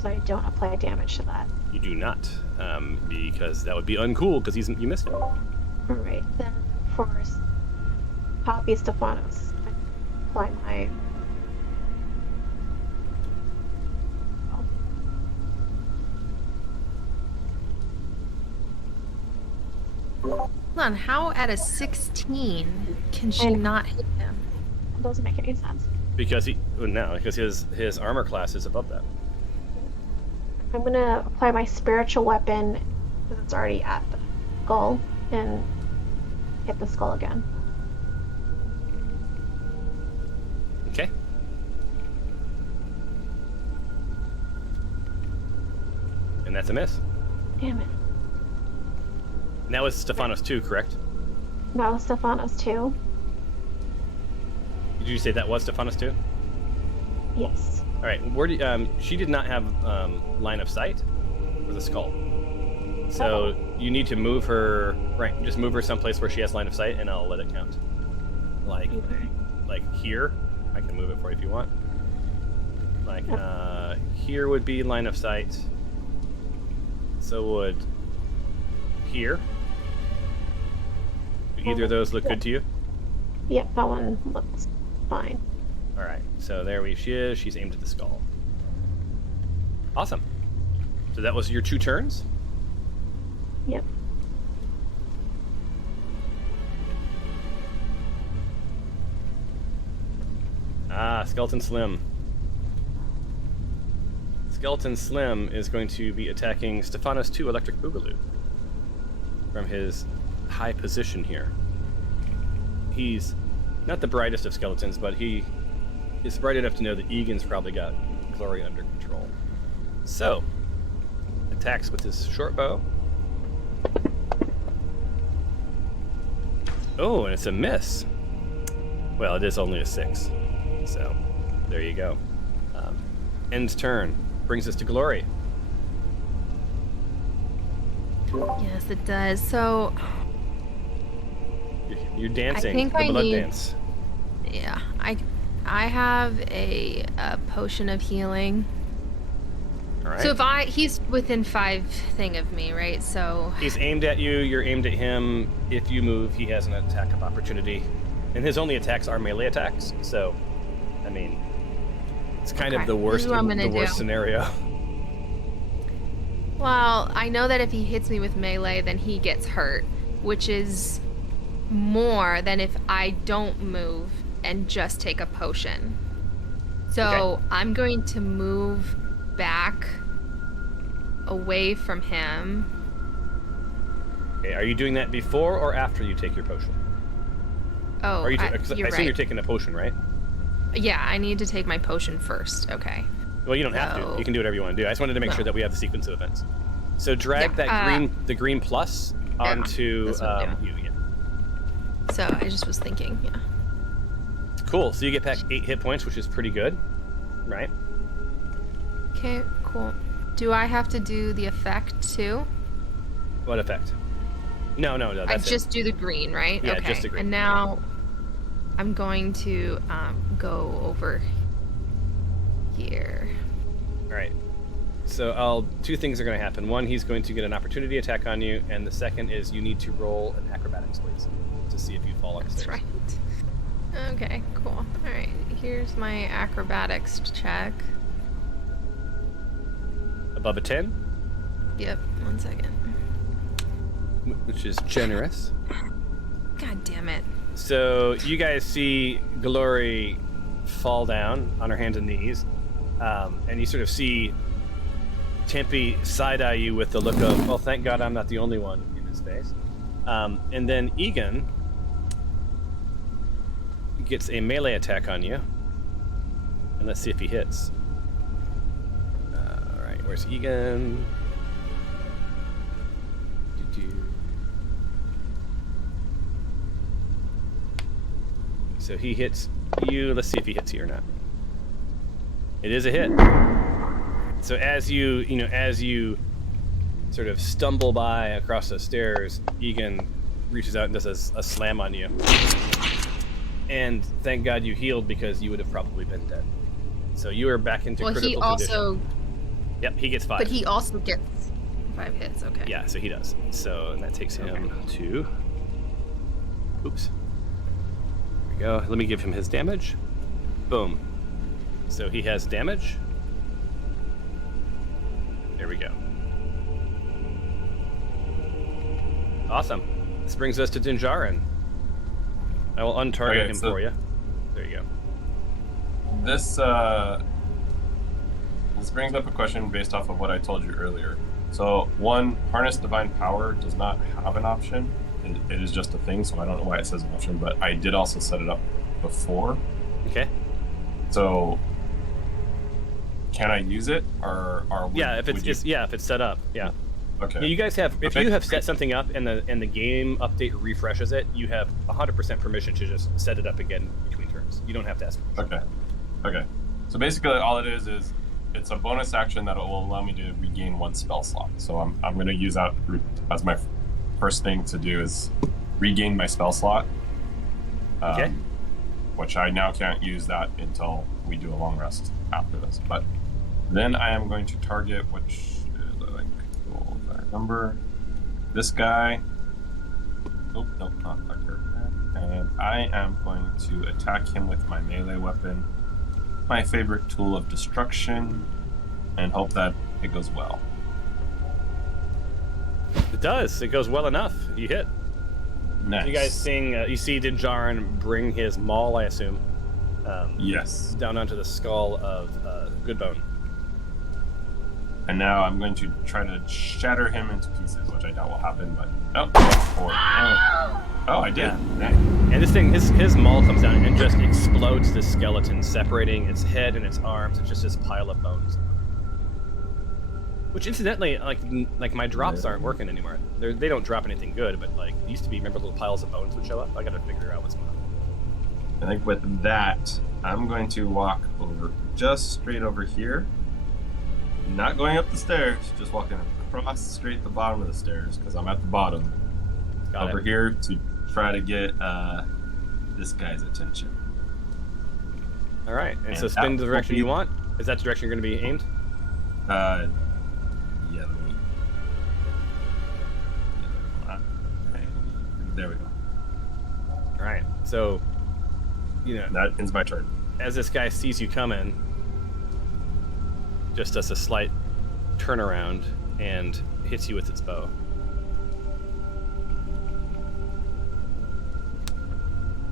So I don't apply damage to that. You do not, because that would be uncool because you missed it. Alright, then for Poppy Stephanos, I apply my. Hold on, how at a 16 can she I- not hit him? It doesn't make any sense. Because his armor class is above that. I'm gonna apply my spiritual weapon because it's already at the skull and hit the skull again. Okay. And that's a miss. Damn it. And that was Stephanos 2, correct? No, Stephanos too. Did you say that was Stephanos 2? Yes. All right. Where do she did not have line of sight for the skull, so you need to move her. Right, just move her someplace where she has line of sight, and I'll let it count. Like here, I can move it for you if you want. Like here would be line of sight. So would here. Do either of those look good to you? Yep, that one looks fine. All right, so there she is. She's aimed at the skull. Awesome. So that was your 2 turns? Yep. Skeleton Slim. Skeleton Slim is going to be attacking Stephanos 2 Electric Boogaloo from his high position here. He's not the brightest of skeletons, but he is bright enough to know that Egan's probably got Glory under control. So, attacks with his short bow. Oh, and it's a miss. Well, it is only a 6. So, there you go. Ends turn. Brings us to Glory. Yes, it does. So, You're dancing. I think the I blood need- dance. yeah, I have a potion of healing. All right. So if he's within 5 thing of me, right? So He's aimed at you, you're aimed at him. If you move, he has an attack of opportunity. And his only attacks are melee attacks, so, I mean, it's kind of Okay, the this worst, is what I'm gonna do. scenario. well, I know that if he hits me with melee, then he gets hurt, which is more than if I don't move and just take a potion. So Okay. I'm going to move back away from him. Okay, are you doing that before or after you take your potion? Oh, Are you you're assume right. you're taking a potion, right? Yeah, I need to take my potion first. Okay. Well, you don't have to. No. You can do whatever you want to do. I just wanted to make sure No. that we have the sequence of events. So drag Yeah, the green plus onto that's what I'm you. Yeah. So I just was thinking, yeah. Cool. So you get back 8 hit points, which is pretty good, right? Okay, cool. Do I have to do the effect too? What effect? No, I that's just do the green, right? Yeah, okay. just the green. And now I'm going to go over here. it. All right. So 2 things are going to happen. One, he's going to get an opportunity attack on you, and the second is you need to roll an acrobatics, please, to see if you fall upstairs. That's right. Okay, cool. All right, here's my acrobatics check. Above a 10, Yep, 1 second. which is generous. God damn it. So you guys see Glory fall down on her hands and knees, and you sort of see Tempe side-eye you with the look of, well, thank God I'm not the only one in his face. And then Igan gets a melee attack on you. And let's see if he hits. All right, where's Igan? So he hits you. Let's see if he hits you or not. It is a hit. So as you sort of stumble by across the stairs, Igan reaches out and does a slam on you. And thank God you healed, because you would have probably been dead. So you are back into Well, critical he also, condition. Yep, he gets 5. but he also gets 5 hits. Okay. Yeah, so he does. So and that takes him to. Oops. There we go. Let me give him his damage. Boom. So he has damage. There we go. Awesome. This brings us to Dinjarin. I will untarget him for you. There you go. This brings up a question based off of what I told you earlier. So, one, Harness Divine Power does not have an option. It is just a thing, so I don't know why it says an option, but I did also set it up before. Okay. So, can I use it, or Yeah, if it's set up. Yeah. Okay. Yeah, you guys have, if you have set something up and the game update refreshes it, you have 100% permission to just set it up again between turns. You don't have to ask. Okay. So basically, all it is it's a bonus action that will allow me to regain 1 spell slot. So I'm going to use that as my first thing to do is regain my spell slot. Okay. Which I now can't use that until we do a long rest after this. But then I am going to target, which is, I think, if I remember, this guy. Oh, no, not that character. And I am going to attack him with my melee weapon. my favorite tool of destruction and hope that it goes well. It does. It goes well enough. You hit. Nice. You guys seeing? You see Dinjarin bring his maul, I assume. Yes. Down onto the skull of Goodbone. And now I'm going to try to shatter him into pieces, which I doubt will happen, but... Oh, I did. Yeah. Dang. And this thing, his maul comes down and just explodes the skeleton, separating its head and its arms. It's just this pile of bones. Which, incidentally, like my drops aren't working anymore. They don't drop anything good, but like it used to be, remember little piles of bones would show up? I gotta figure out what's going on. I think with that, I'm going to walk over just straight over here. Not going up the stairs, just walking across straight the bottom of the stairs, because I'm at the bottom. Got over it. here to try to get this guy's attention. All right, and so And spin that the direction will be- you want. Is that the direction you're going to be aimed? Yeah, let me... Okay, there we go. All right, so That ends my turn. as this guy sees you coming, just does a slight turnaround and hits you with its bow.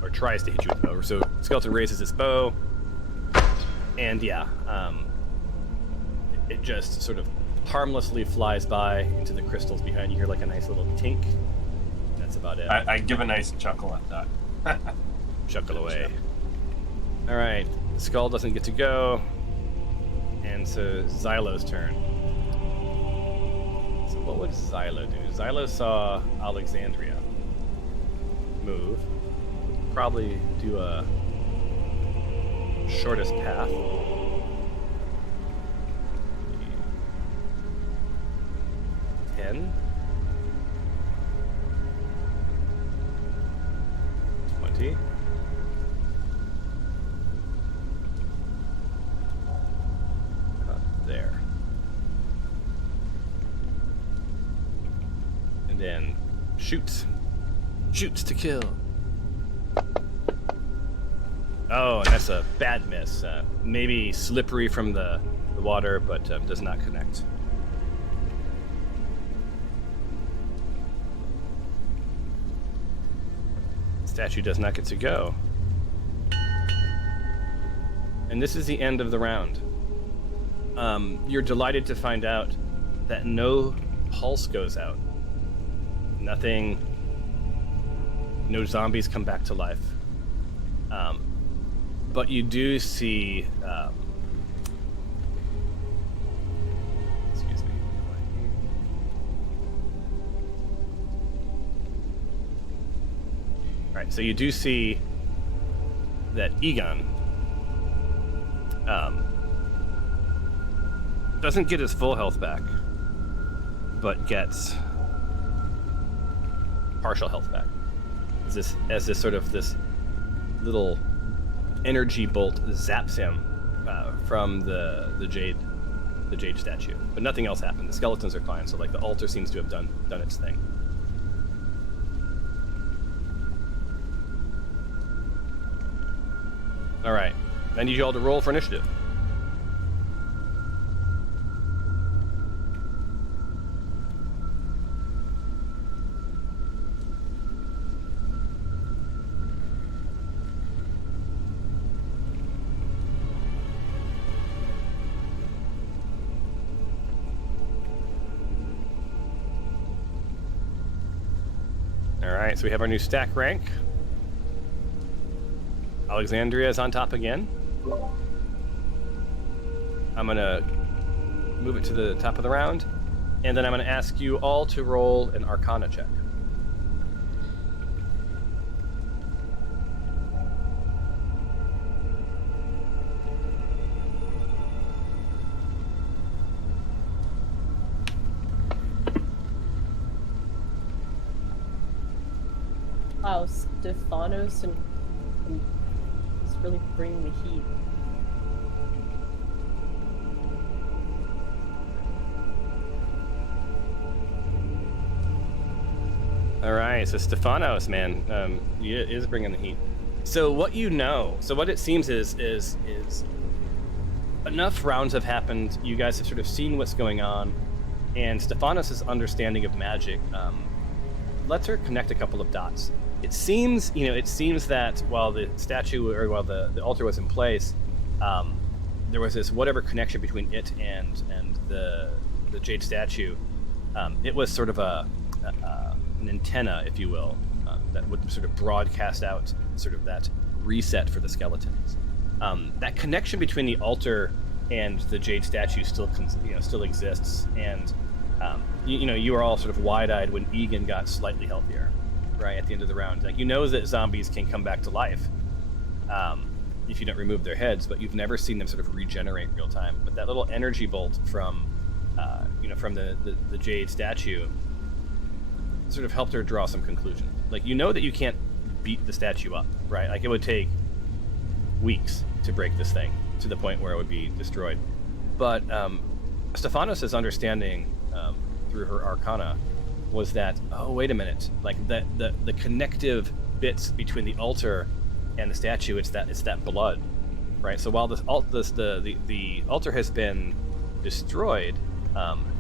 Or tries to hit you with the bow. So skeleton raises its bow, and it just sort of harmlessly flies by into the crystals behind you. You hear like a nice little tink. That's about it. I give a nice chuckle at that. Chuckle away. All right, Skull doesn't get to go, and so Xylo's turn. So what would Xylo do? Xylo saw Alexandria move. Would probably do a shortest path. 10, 20. There. And then shoots. Shoots to kill. Oh, and that's a bad miss. Maybe slippery from the water, but does not connect. Statue does not get to go. And this is the end of the round. You're delighted to find out that no pulse goes out. Nothing. No zombies come back to life. But you do see. Excuse me. Alright, so you do see that Igan doesn't get his full health back, but gets partial health back. As this sort of this little energy bolt zaps him from the Jade statue, but nothing else happened. The skeletons are fine, so like the altar seems to have done its thing. All right, I need you all to roll for initiative. Alright, so we have our new stack rank. Alexandria is on top again. I'm gonna move it to the top of the round, and then I'm gonna ask you all to roll an Arcana check. Wow, Stephanos and he's really bringing the heat. All right, so Stephanos, man, he is bringing the heat. So what you know, so what it seems is enough rounds have happened. You guys have sort of seen what's going on, and Stephanos' understanding of magic lets her connect a couple of dots. It seems that while the statue or while the altar was in place, there was this whatever connection between it and the Jade statue. It was sort of an antenna, if you will, that would sort of broadcast out sort of that reset for the skeletons. That connection between the altar and the Jade statue still exists, and you were all sort of wide-eyed when Igan got slightly healthier, right at the end of the round. Like, you know that zombies can come back to life if you don't remove their heads, but you've never seen them sort of regenerate real time. But that little energy bolt from the Jade statue sort of helped her draw some conclusions. Like, you know that you can't beat the statue up, right? Like, it would take weeks to break this thing to the point where it would be destroyed. But Stephanos' understanding through her arcana was that, oh, wait a minute, like the connective bits between the altar and the statue, it's that blood, right? So while the altar has been destroyed,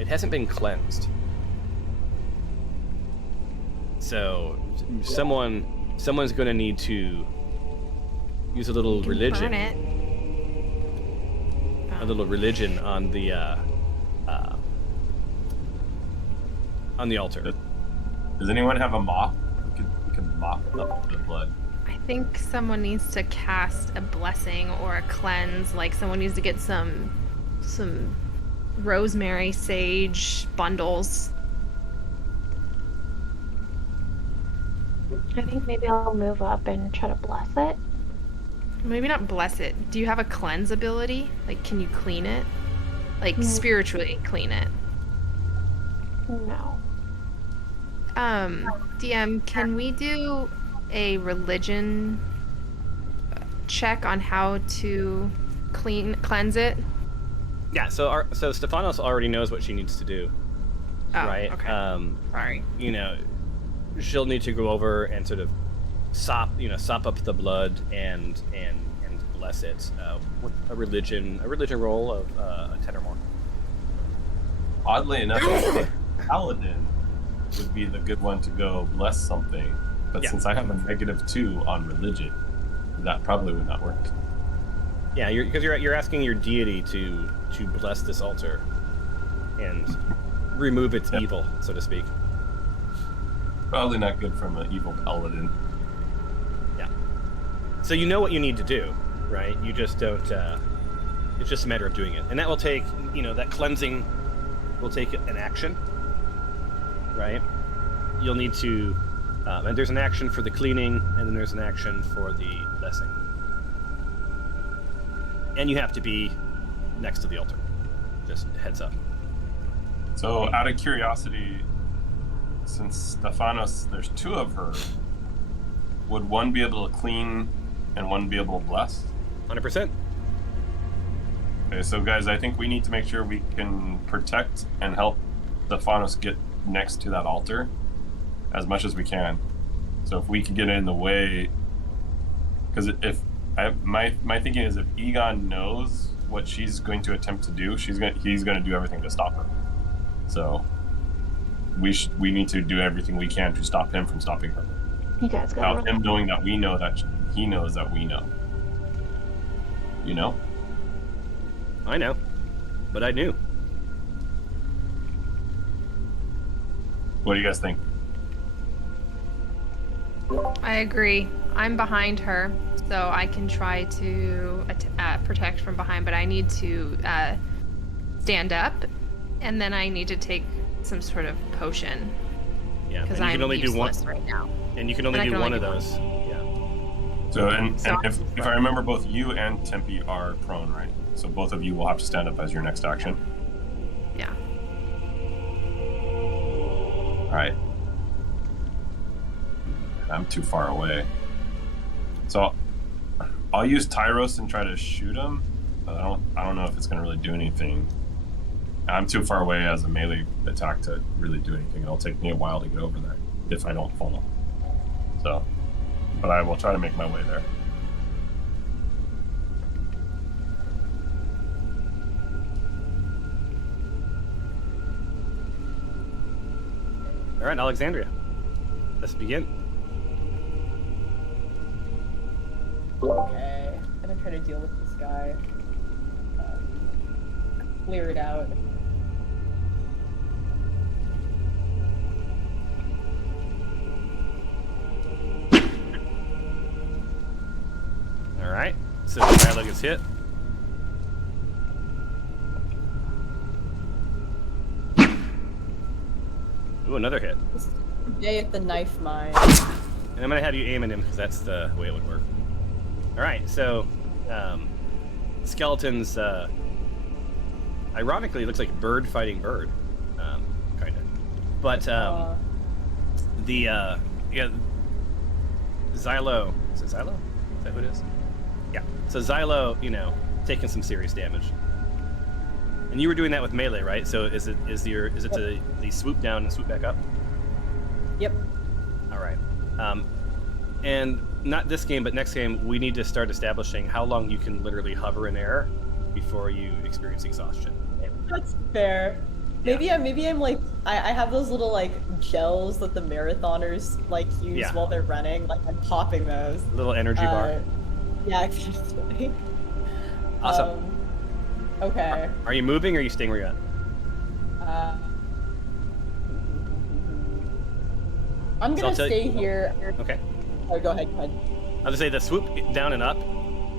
it hasn't been cleansed. So someone's going to need to use a little religion. Burn it. A little religion on the altar. Does anyone have a mop? We can mop up the blood. I think someone needs to cast a blessing or a cleanse. Like, someone needs to get some rosemary, sage bundles. I think maybe I'll move up and try to bless it. Maybe not bless it. Do you have a cleanse ability? Like, can you clean it? Like, spiritually clean it? No. DM, can we do a religion check on how to cleanse it? Yeah, so Stephanos already knows what she needs to do, Oh, right? okay. Sorry. She'll need to go over and sort of sop up the blood and bless it with a religion roll of a 10 or more. Oddly enough, I think Paladin would be the good one to go bless something, but Yeah. since I have a -2 on religion, that probably would not work. Yeah, because you're asking your deity to bless this altar and remove its evil, so to speak. Probably not good from an evil paladin. Yeah. So you know what you need to do, right? You just don't. It's just a matter of doing it, and that will take. That cleansing will take an action, right? You'll need to. And there's an action for the cleaning, and then there's an action for the blessing. And you have to be next to the altar. Just heads up. So, out of curiosity, since Stephanos, there's 2 of her, would one be able to clean and one be able to bless? 100%. Okay, so guys, I think we need to make sure we can protect and help Stephanos get next to that altar as much as we can. So if we can get in the way, because my thinking is if Igan knows what she's going to attempt to do, he's going to do everything to stop her. So we need to do everything we can to stop him from stopping her. You guys got Without him knowing that we know that he knows that we know. You know? I know, but I knew. What do you guys think? I agree. I'm behind her, so I can try to protect from behind, but I need to stand up, and then I need to take some sort of potion. Yeah, because and you I'm can only do one useless right now. And you can only do one of those. Yeah. So, and if I remember, both you and Tempe are prone, right? So both of you will have to stand up as your next action. Yeah. All right. I'm too far away. So I'll use Tyros and try to shoot him, but I don't know if it's going to really do anything. I'm too far away as a melee attack to really do anything. It'll take me a while to get over there if I don't fall. So, but I will try to make my way there. All right, Alexandria. Let's begin. Okay, I'm gonna try to deal with this guy. Clear it out. All right. So Xylo gets hit. Ooh, another hit. Today at the knife mine. And I'm gonna have you aim at him because that's the way it would work. All right. So skeletons. Ironically, it looks like bird fighting bird, kind of. But the Xylo. Is it Xylo? Is that who it is? Yeah. So Xylo, taking some serious damage. And you were doing that with melee, right? So is it the swoop down and swoop back up? Yep. All right. And not this game, but next game, we need to start establishing how long you can literally hover in air before you experience exhaustion. That's fair. Maybe I'm like I have those little like gels that the marathoners like use while they're running. Like I'm popping those. Little energy bar. Yeah, exactly. Awesome. Okay. Are you moving or are you staying where you're at? I'm gonna stay here. Okay. Oh, go ahead. I was gonna say the swoop down and up,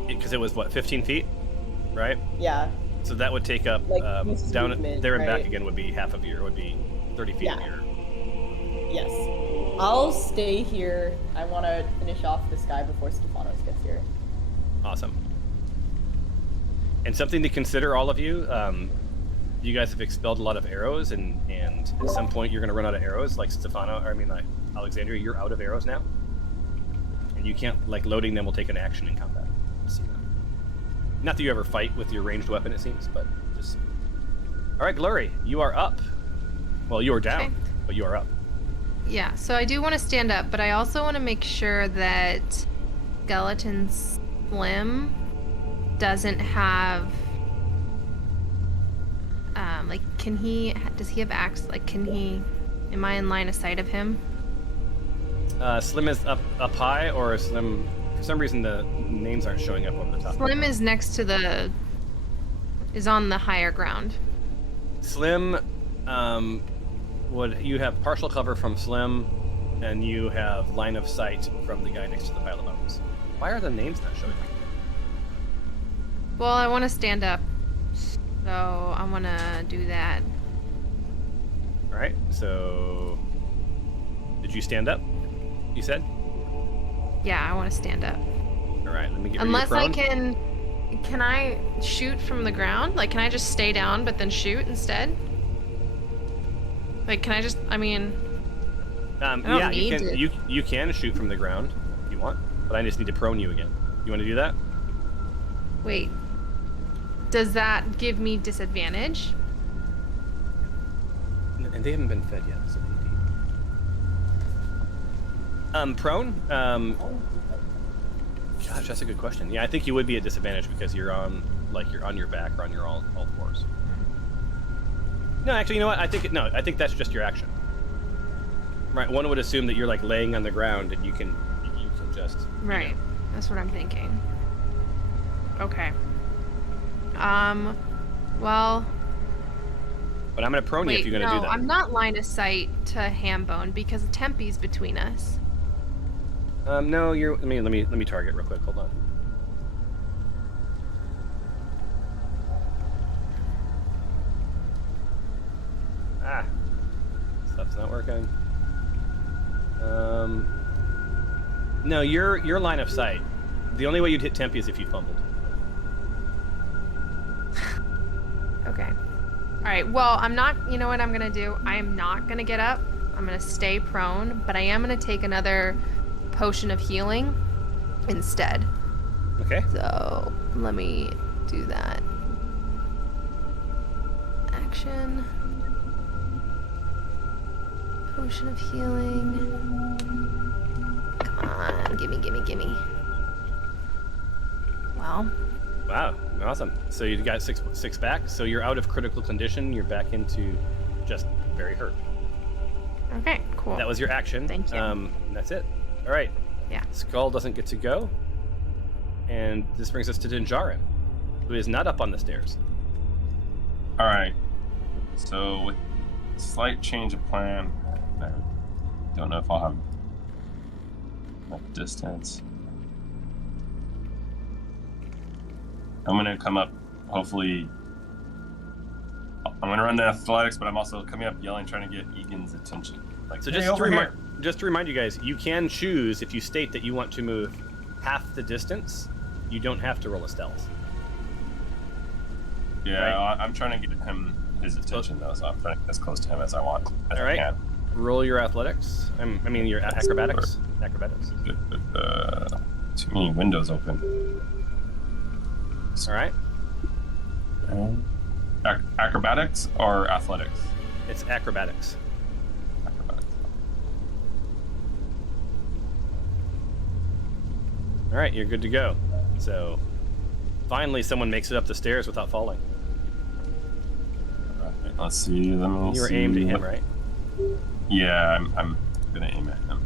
because it was what 15 feet, right? Yeah. So that would take up Like, down movement, there and back right? again would be half of your, would be 30 feet of your. Yes. I'll stay here. I want to finish off this guy before Stefanos gets here. Awesome. And something to consider, all of you. You guys have expelled a lot of arrows, and at some point you're going to run out of arrows. Like like Alexandria, you're out of arrows now, and you can't loading them will take an action in combat. So, not that you ever fight with your ranged weapon, it seems, but just. All right, Glory, you are up. Well, you are down, Okay. but you are up. Yeah, so I do want to stand up, but I also want to make sure that Skeleton Slim doesn't have does he have axe? Am I in line of sight of him? Slim is up high, or Slim, for some reason the names aren't showing up over the top. Slim is is on the higher ground. Slim, you have partial cover from Slim, and you have line of sight from the guy next to the pile of bones. Why are the names not showing up? Well, I want to stand up, so I want to do that. All right. So, did you stand up? You said. Yeah, I want to stand up. All right. Let me get. Unless I can I shoot from the ground? Like, can I just stay down but then shoot instead? Like, can I just? I mean. Yeah, you can shoot from the ground if you want, but I just need to prone you again. You want to do that? Wait. Does that give me disadvantage? And they haven't been fed yet, so they prone? Gosh, that's a good question. Yeah, I think you would be at disadvantage because you're on your back or on your all fours. No, actually, you know what? I think that's just your action. Right, one would assume that you're laying on the ground and you can just. Right, that's what I'm thinking. Okay. Well. But I'm gonna prone you if you're gonna do that. I'm not line of sight to Hambone because Tempe's between us. No, you're. Let me target real quick. Hold on. Ah, stuff's not working. No, your line of sight. The only way you'd hit Tempe is if you fumbled. Okay. All right. Well, I'm not. You know what I'm gonna do? I am not gonna get up. I'm gonna stay prone, but I am gonna take another potion of healing instead. Okay. So let me do that. Action. Potion of healing. Come on, gimme. Well. Wow, awesome. So you got six back. So you're out of critical condition. You're back into just very hurt. Okay, cool. That was your action. Thank you. That's it. All right. Yeah. Skull doesn't get to go. And this brings us to Dinjarin, who is not up on the stairs. All right. So with slight change of plan, I don't know if I'll have enough distance. I'm gonna come up. Hopefully, I'm gonna run to athletics, but I'm also coming up yelling, trying to get Egan's attention. Like, So hey, just over here. just to remind you guys, you can choose if you state that you want to move half the distance. You don't have to roll a stealth. Yeah, Right. I'm trying to get him his attention though, so I'm trying to get as close to him as I want. As All I right. can. Roll your athletics. I mean your acrobatics. Acrobatics. Too many windows open. All right. Acrobatics or athletics? It's acrobatics. Acrobatics. All right, you're good to go. So, finally, someone makes it up the stairs without falling. All right, let's see. Let me. You were see aimed at him, what- right? Yeah, I'm gonna aim at him.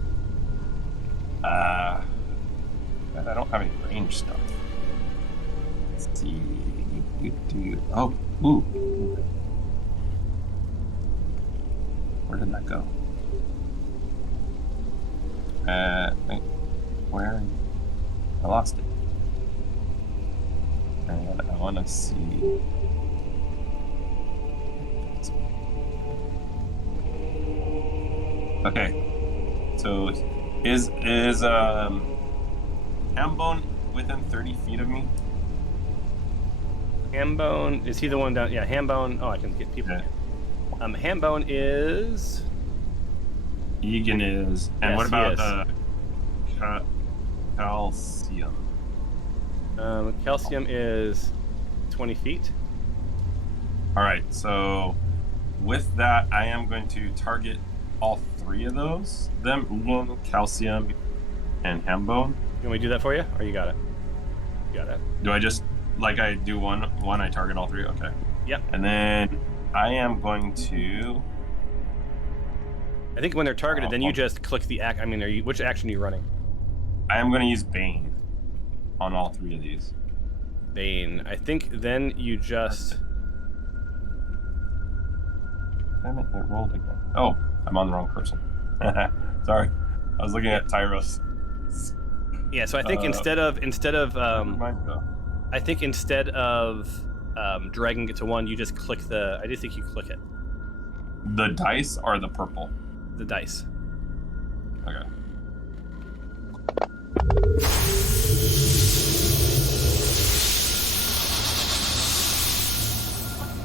I don't have any range stuff. Let's see. Oh, ooh. Where did that go? Wait, where? I lost it. And I want to see. Okay, so is Hambone within 30 feet of me? Hambone, is he the one down? Yeah, Hambone. Oh, I can get people. Yeah. Hambone is. Egan is, and Yes, what he about is. calcium? Calcium is 20 feet. All right, so with that, I am going to target all three of those. Them, Egan, calcium, and Hambone. Can we do that for you? Or you got it? You got it. Do I just like I do one? I target all three. Okay. Yep. And then I am going to. I think when they're targeted, then you just click the act. I mean, which action are you running? I am going to use Bane on all three of these. Bane. I think then you just. Damn it! It rolled again. Oh, I'm on the wrong person. Sorry, I was looking at Tyros. Yeah. So I think instead of Mine go. I think instead of dragging it to one, you just click the. I do think you click it. The dice are the purple. The dice. Okay.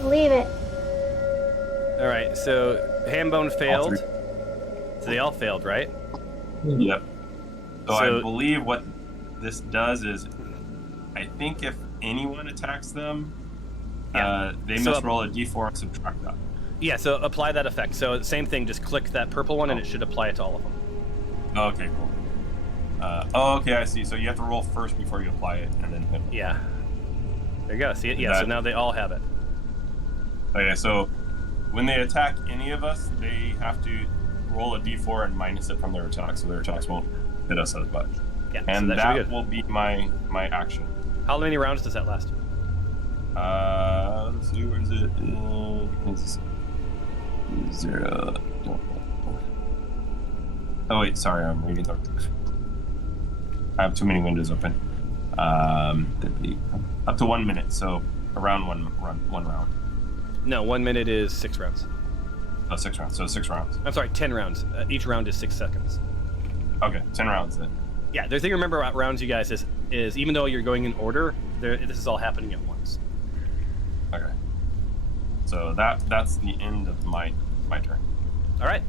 Believe it. All right. So Hambone failed. three. So they all failed, right? Yep. So So- I believe what this does is, I think if anyone attacks them, Yeah. they So must up- roll a d4 and subtract that. Yeah. So apply that effect. So same thing. Just click that purple one, and it should apply it to all of them. Oh, okay, cool. Okay, I see. So you have to roll first before you apply it, and then hit. Yeah. There you go. See it? Yeah. So That- now they all have it. Okay, so when they attack any of us, they have to roll a d4 and minus it from their attack, so their attacks won't hit us as much. Yeah. And so that should be that good. will be my action. How many rounds does that last? Let's see, where is it? It's 0. Oh wait, sorry, I'm reading the. I have too many windows open. Up to 1 minute, so around one round. No, 1 minute is 6 rounds. Oh, 6 rounds. So 6 rounds. I'm sorry, 10 rounds. Each round is 6 seconds. Okay, 10 rounds then. Yeah, the thing to remember about rounds, you guys, is even though you're going in order, this is all happening at once. Okay. So that's the end of my turn. All right.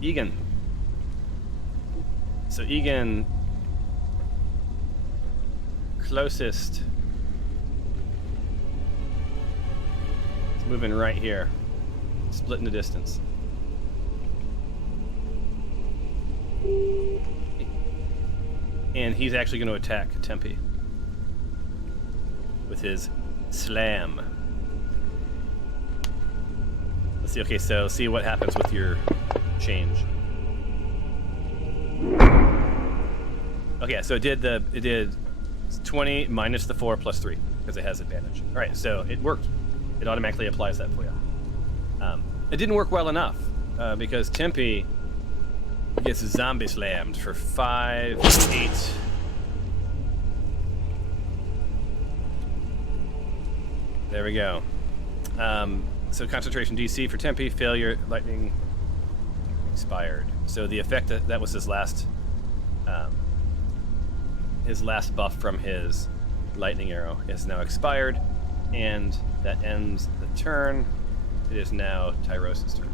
Igan. So Igan, closest. It's moving right here, splitting the distance. And he's actually going to attack Tempe with his slam. Let's see. Okay, so see what happens with your change. Okay, so it did 20 minus the 4 plus 3 because it has advantage. All right, so it worked. It automatically applies that for you. It didn't work well enough because Tempe gets zombie slammed for 5, 8. There we go. So concentration DC for Tempe, failure, lightning expired. So the effect that was his last buff from his lightning arrow is now expired, and that ends the turn. It is now Tyros' turn.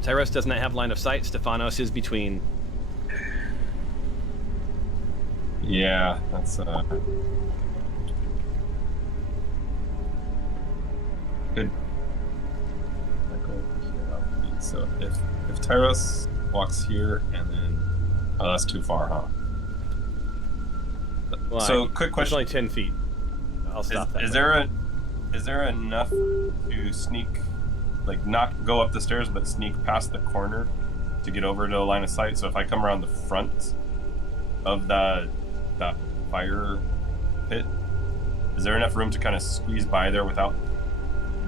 Tyros does not have line of sight. Stephanos is between. Yeah, that's good. So if Tyros walks here and then that's too far, huh? Well, so quick question. It's only 10 feet. I'll stop that. Is there enough to sneak, like not go up the stairs, but sneak past the corner to get over to a line of sight? So if I come around the front of that fire pit, is there enough room to kind of squeeze by there without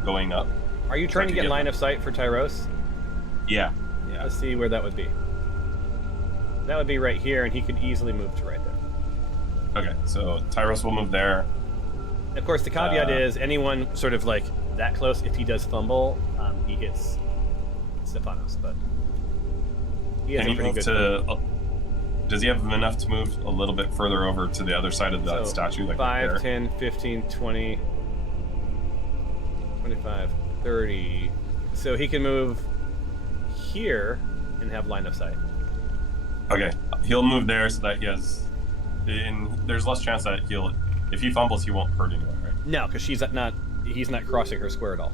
going up? Are you trying to get line of sight for Tyros? Yeah. Let's see where that would be. That would be right here, and he could easily move to right there. Okay, so Tyros will move there. Of course, the caveat is anyone sort of like that close, if he does fumble, he hits Stephanos, but he has Can a he pretty move good to... Does he have enough to move a little bit further over to the other side of that statue? Like 5, right 10, 15, 20, 25, 30. So he can move here and have line of sight. Okay, he'll move there so that he has... there's less chance that if he fumbles, he won't hurt anyone, right? No, because he's not crossing her square at all.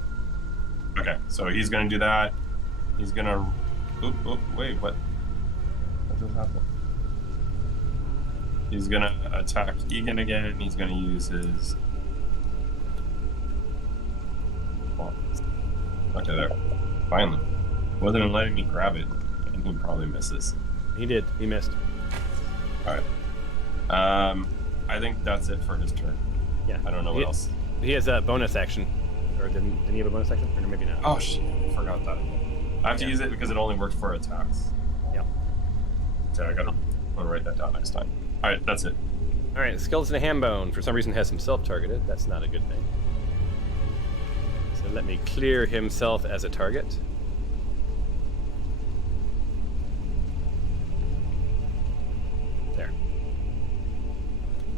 Okay, so he's going to do that. He's going to... wait, what just happened? He's going to attack Igan again. He's going to use his... Okay, there. Finally. Wasn't letting me grab it, and he probably misses. He did. He missed. Alright. I think that's it for his turn. Yeah. I don't know what else. He has a bonus action. Or didn't he have a bonus action? Or maybe not. Oh, shit. I forgot that. I have to use it because it only worked for attacks. Yeah. So I gotta write that down next time. Alright, that's it. Alright, Skeleton Hambone, for some reason, has himself targeted. That's not a good thing. So let me clear himself as a target. There.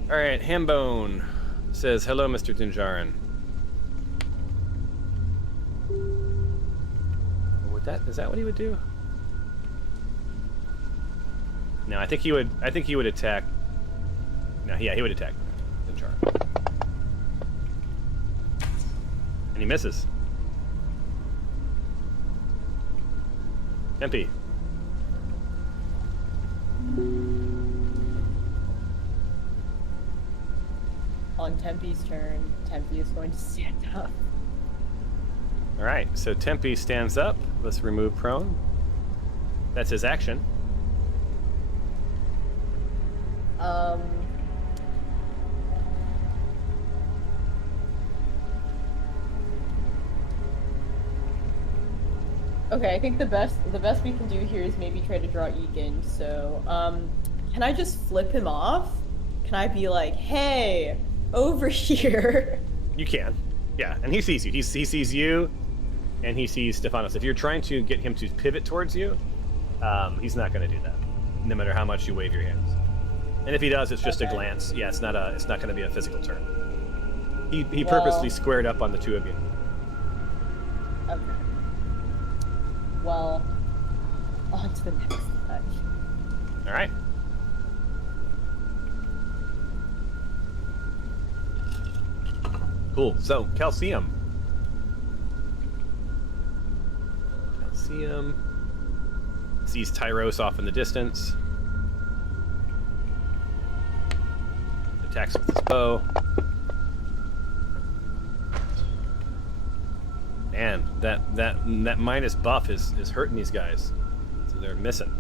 Alright, Hambone says, hello, Mr. Dinjarin. Is that what he would do? No, I think he would attack. No, yeah, he would attack Dinjarin. And he misses. Tempe. On Tempe's turn, Tempe is going to stand up. All right, so Tempe stands up. Let's remove prone. That's his action. Okay, I think the best we can do here is maybe try to draw Igan. So, can I just flip him off? Can I be like, hey, over here? You can. Yeah, and he sees you. He sees you, and he sees Stephanos. If you're trying to get him to pivot towards you, he's not going to do that, no matter how much you wave your hands. And if he does, it's just a glance. Yeah, it's not going to be a physical turn. He purposely squared up on the two of you. Okay. Well, on to the next touch. All right. Cool. So, Calcium. Sees Tyros off in the distance. Attacks with his bow. Man, that minus buff is hurting these guys. So they're missing.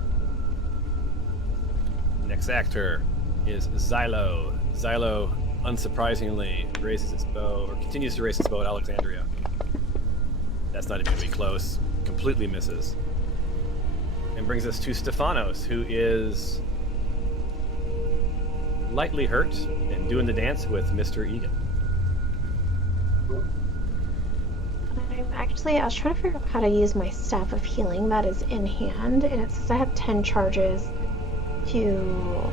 Next actor is Xylo. Xylo, unsurprisingly, raises its bow, or continues to raise its bow at Alexandria. That's not even going to be close. Completely misses. And brings us to Stefanos, who is lightly hurt and doing the dance with Mr. Egan. I was trying to figure out how to use my Staff of Healing that is in hand, and it says I have 10 charges to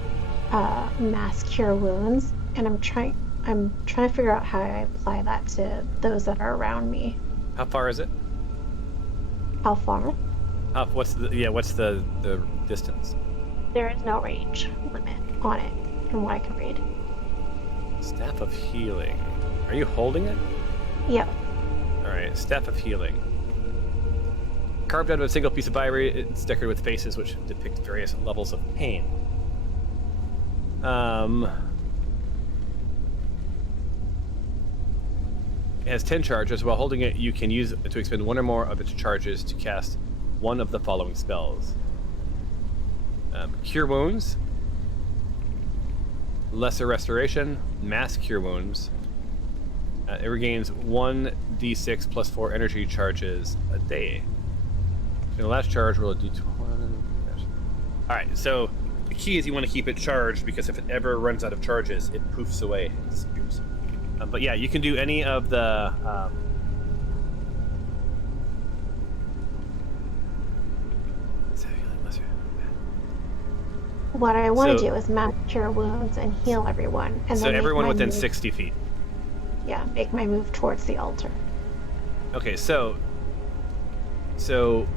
mass cure wounds, and I'm trying to figure out how I apply that to those that are around me. How far is it? How far? What's the distance? There is no range limit on it, from what I can read. Staff of Healing. Are you holding it? Yep. Alright, Staff of Healing. Carved out of a single piece of ivory, it's decorated with faces which depict various levels of pain. It has 10 charges. While holding it, you can use it to expend one or more of its charges to cast one of the following spells. Cure Wounds, Lesser Restoration, Mass Cure Wounds. It regains 1d6 plus 4 energy charges a day. In the last charge, roll a d20. Alright, so the key is you want to keep it charged, because if it ever runs out of charges, it poofs away and disappears. But yeah, you can do any of the... What I want to do is mass cure wounds and heal everyone. And so then everyone within move, 60 feet. Yeah, make my move towards the altar. Okay, so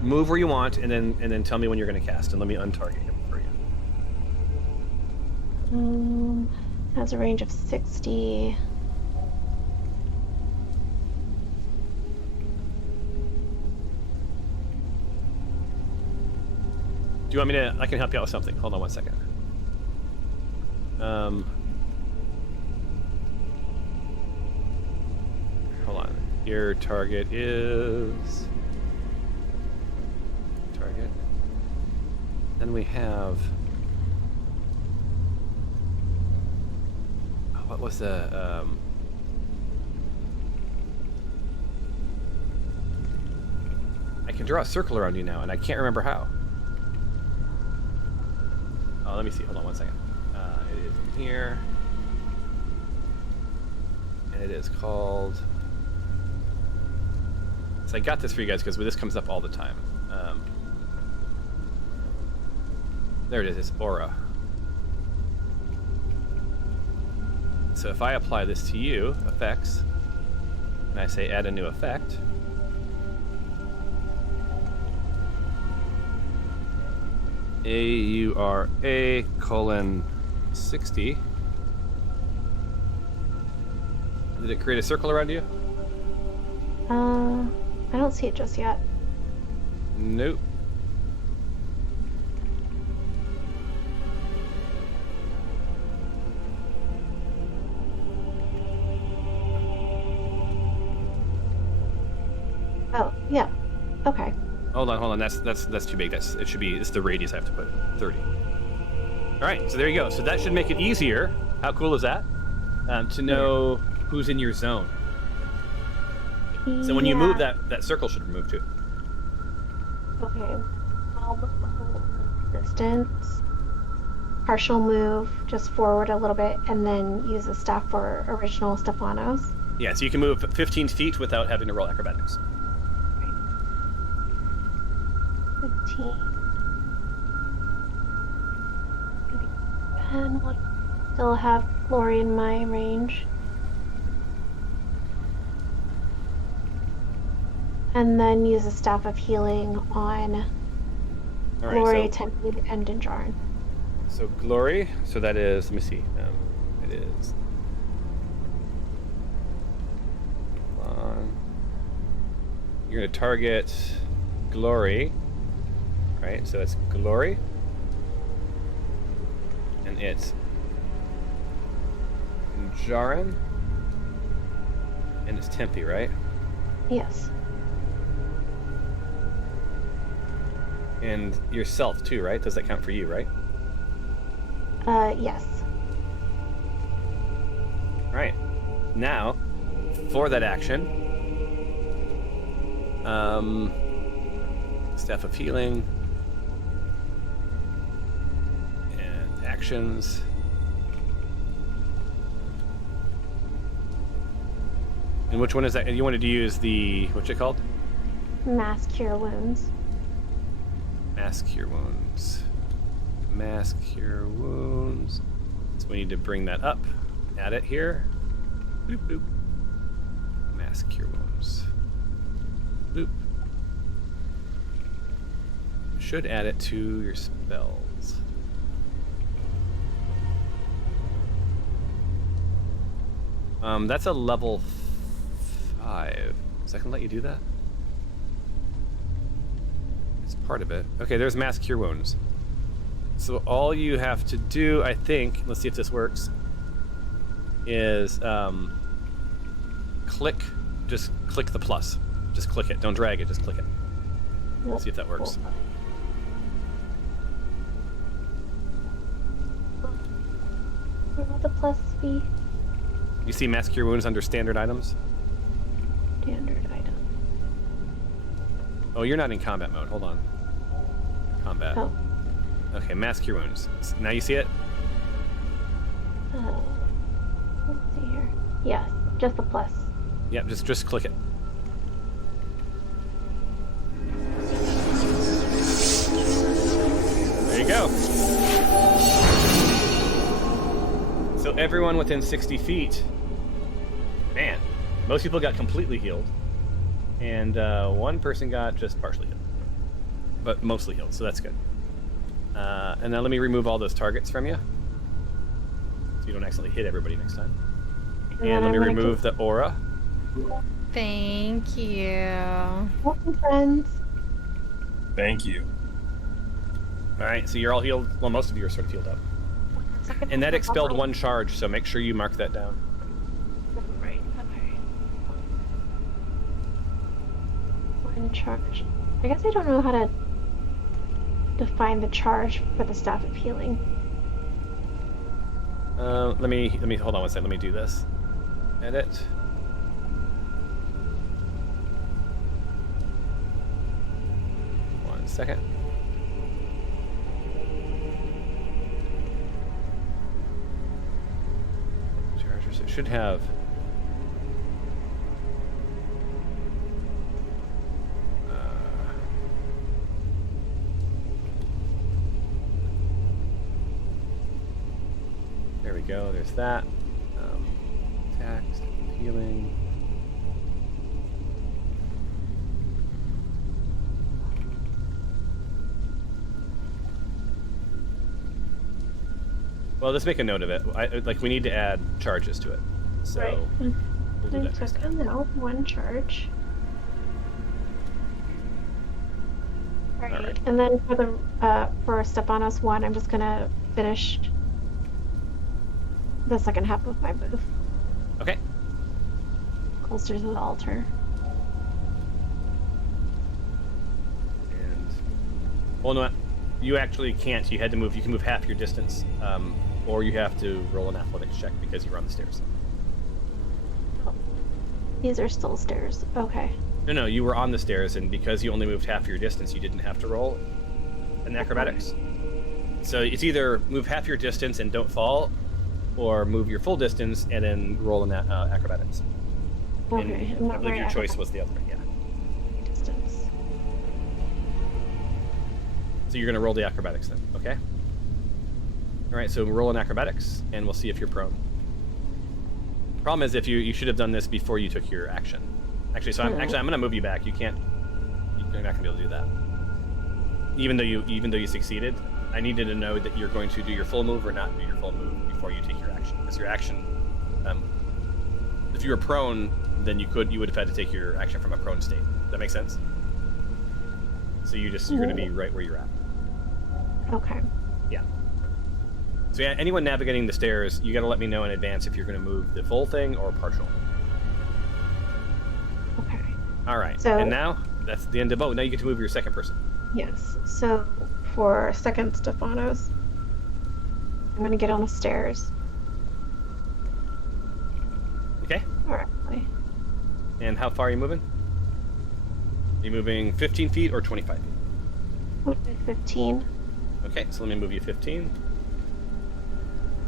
move where you want, and then tell me when you're going to cast, and let me untarget him for you. Has a range of 60. Do you want me to? I can help you out with something. Hold on one second. Hold on. Your target is target. Then we have. What was the? I can draw a circle around you now, and I can't remember how. Oh, let me see. Hold on one second. It is in here. And it is called... So I got this for you guys because this comes up all the time. There it is. It's Aura. So if I apply this to you, effects, and I say add a new effect... AURA:60. Did it create a circle around you? I don't see it just yet. Nope. Oh, yeah. Okay. Hold on. That's too big. It's the radius I have to put. 30. All right, so there you go. So that should make it easier. How cool is that? To know who's in your zone. So when you move, that circle should move too. Okay. I'll move the whole distance. Partial move, just forward a little bit, and then use the staff for original Stefanos. Yeah, so you can move 15 feet without having to roll acrobatics. 15. And we'll still have Glory in my range. And then use a Staff of Healing on Glory, Tempe, and Dinjarin. So Glory, so that is, let me see, it is... Hold on. You're going to target Glory. Right, so that's Glory. And it's Jaren. And it's Tempe, right? Yes. And yourself too, right? Does that count for you, right? Yes. Right. Now, for that action, Staff of Healing, and actions. And which one is that? And you wanted to use the, what's it called? Mass Cure Wounds. Mass Cure Wounds. Mass Cure Wounds. So we need to bring that up. Add it here. Boop, boop. Mass Cure Wounds. Boop. Should add it to your spells. That's a level 5. Is that gonna let you do that? It's part of it. Okay, there's Mass Cure Wounds. So all you have to do, I think, let's see if this works, is just click the plus. Just click it. Don't drag it, just click it. Let's see if that works. Where will the plus be? You see Mass Cure Wounds under standard items? Standard item. Oh, you're not in combat mode. Hold on. Combat. Oh. Okay, Mass Cure Wounds. Now you see it? Let's see here. Yes, just the plus. Yep, just click it. There you go. So everyone within 60 feet, man, most people got completely healed, and one person got just partially healed, but mostly healed, so that's good. And now let me remove all those targets from you, so you don't accidentally hit everybody next time. And let me remove the aura. Thank you. Welcome, friends. Thank you. All right, so you're all healed. Well, most of you are sort of healed up. And that expelled one charge, so make sure you mark that down. Right, okay. One charge. I guess I don't know how to define the charge for the Staff of Healing. Let me hold on one second. Let me do this. Edit. One second. Chargers. It should have. There we go. There's that. Text, healing. Well, let's make a note of it. We need to add charges to it. So Right. we'll do that next time. No, one charge. Alright. And then for the for Stepanos 1, I'm just gonna finish the second half of my move. Okay. Closer to the altar. And well, no, you actually can't. You had to move. You can move half your distance, or you have to roll an athletics check because you're on the stairs. These are still stairs. Okay. No, you were on the stairs, and because you only moved half your distance, you didn't have to roll an acrobatics. So it's either move half your distance and don't fall, or move your full distance and then roll an acrobatics. Okay. I'm I not believe very your choice was the other. Yeah. distance. So you're gonna roll the acrobatics then, okay? All right. So roll an acrobatics, and we'll see if you're prone. Problem is, if you should have done this before you took your action. Actually, so I'm gonna move you back. You're not gonna be able to do that. Even though you succeeded, I needed to know that you're going to do your full move or not do your full move before you take your action. Because your action, if you were prone, then you would have had to take your action from a prone state. Does that make sense? So you're gonna be right where you're at. Okay. Yeah. So yeah, anyone navigating the stairs, you got to let me know in advance if you're going to move the full thing or partial. Okay. All right. So- and now that's the end of. Oh, now you get to move your second person. Yes. So for second Stephanos, I'm gonna get on the stairs. Okay. Alright. And how far are you moving? Are you moving 15 feet or 25 feet? 15. Okay, so let me move you 15.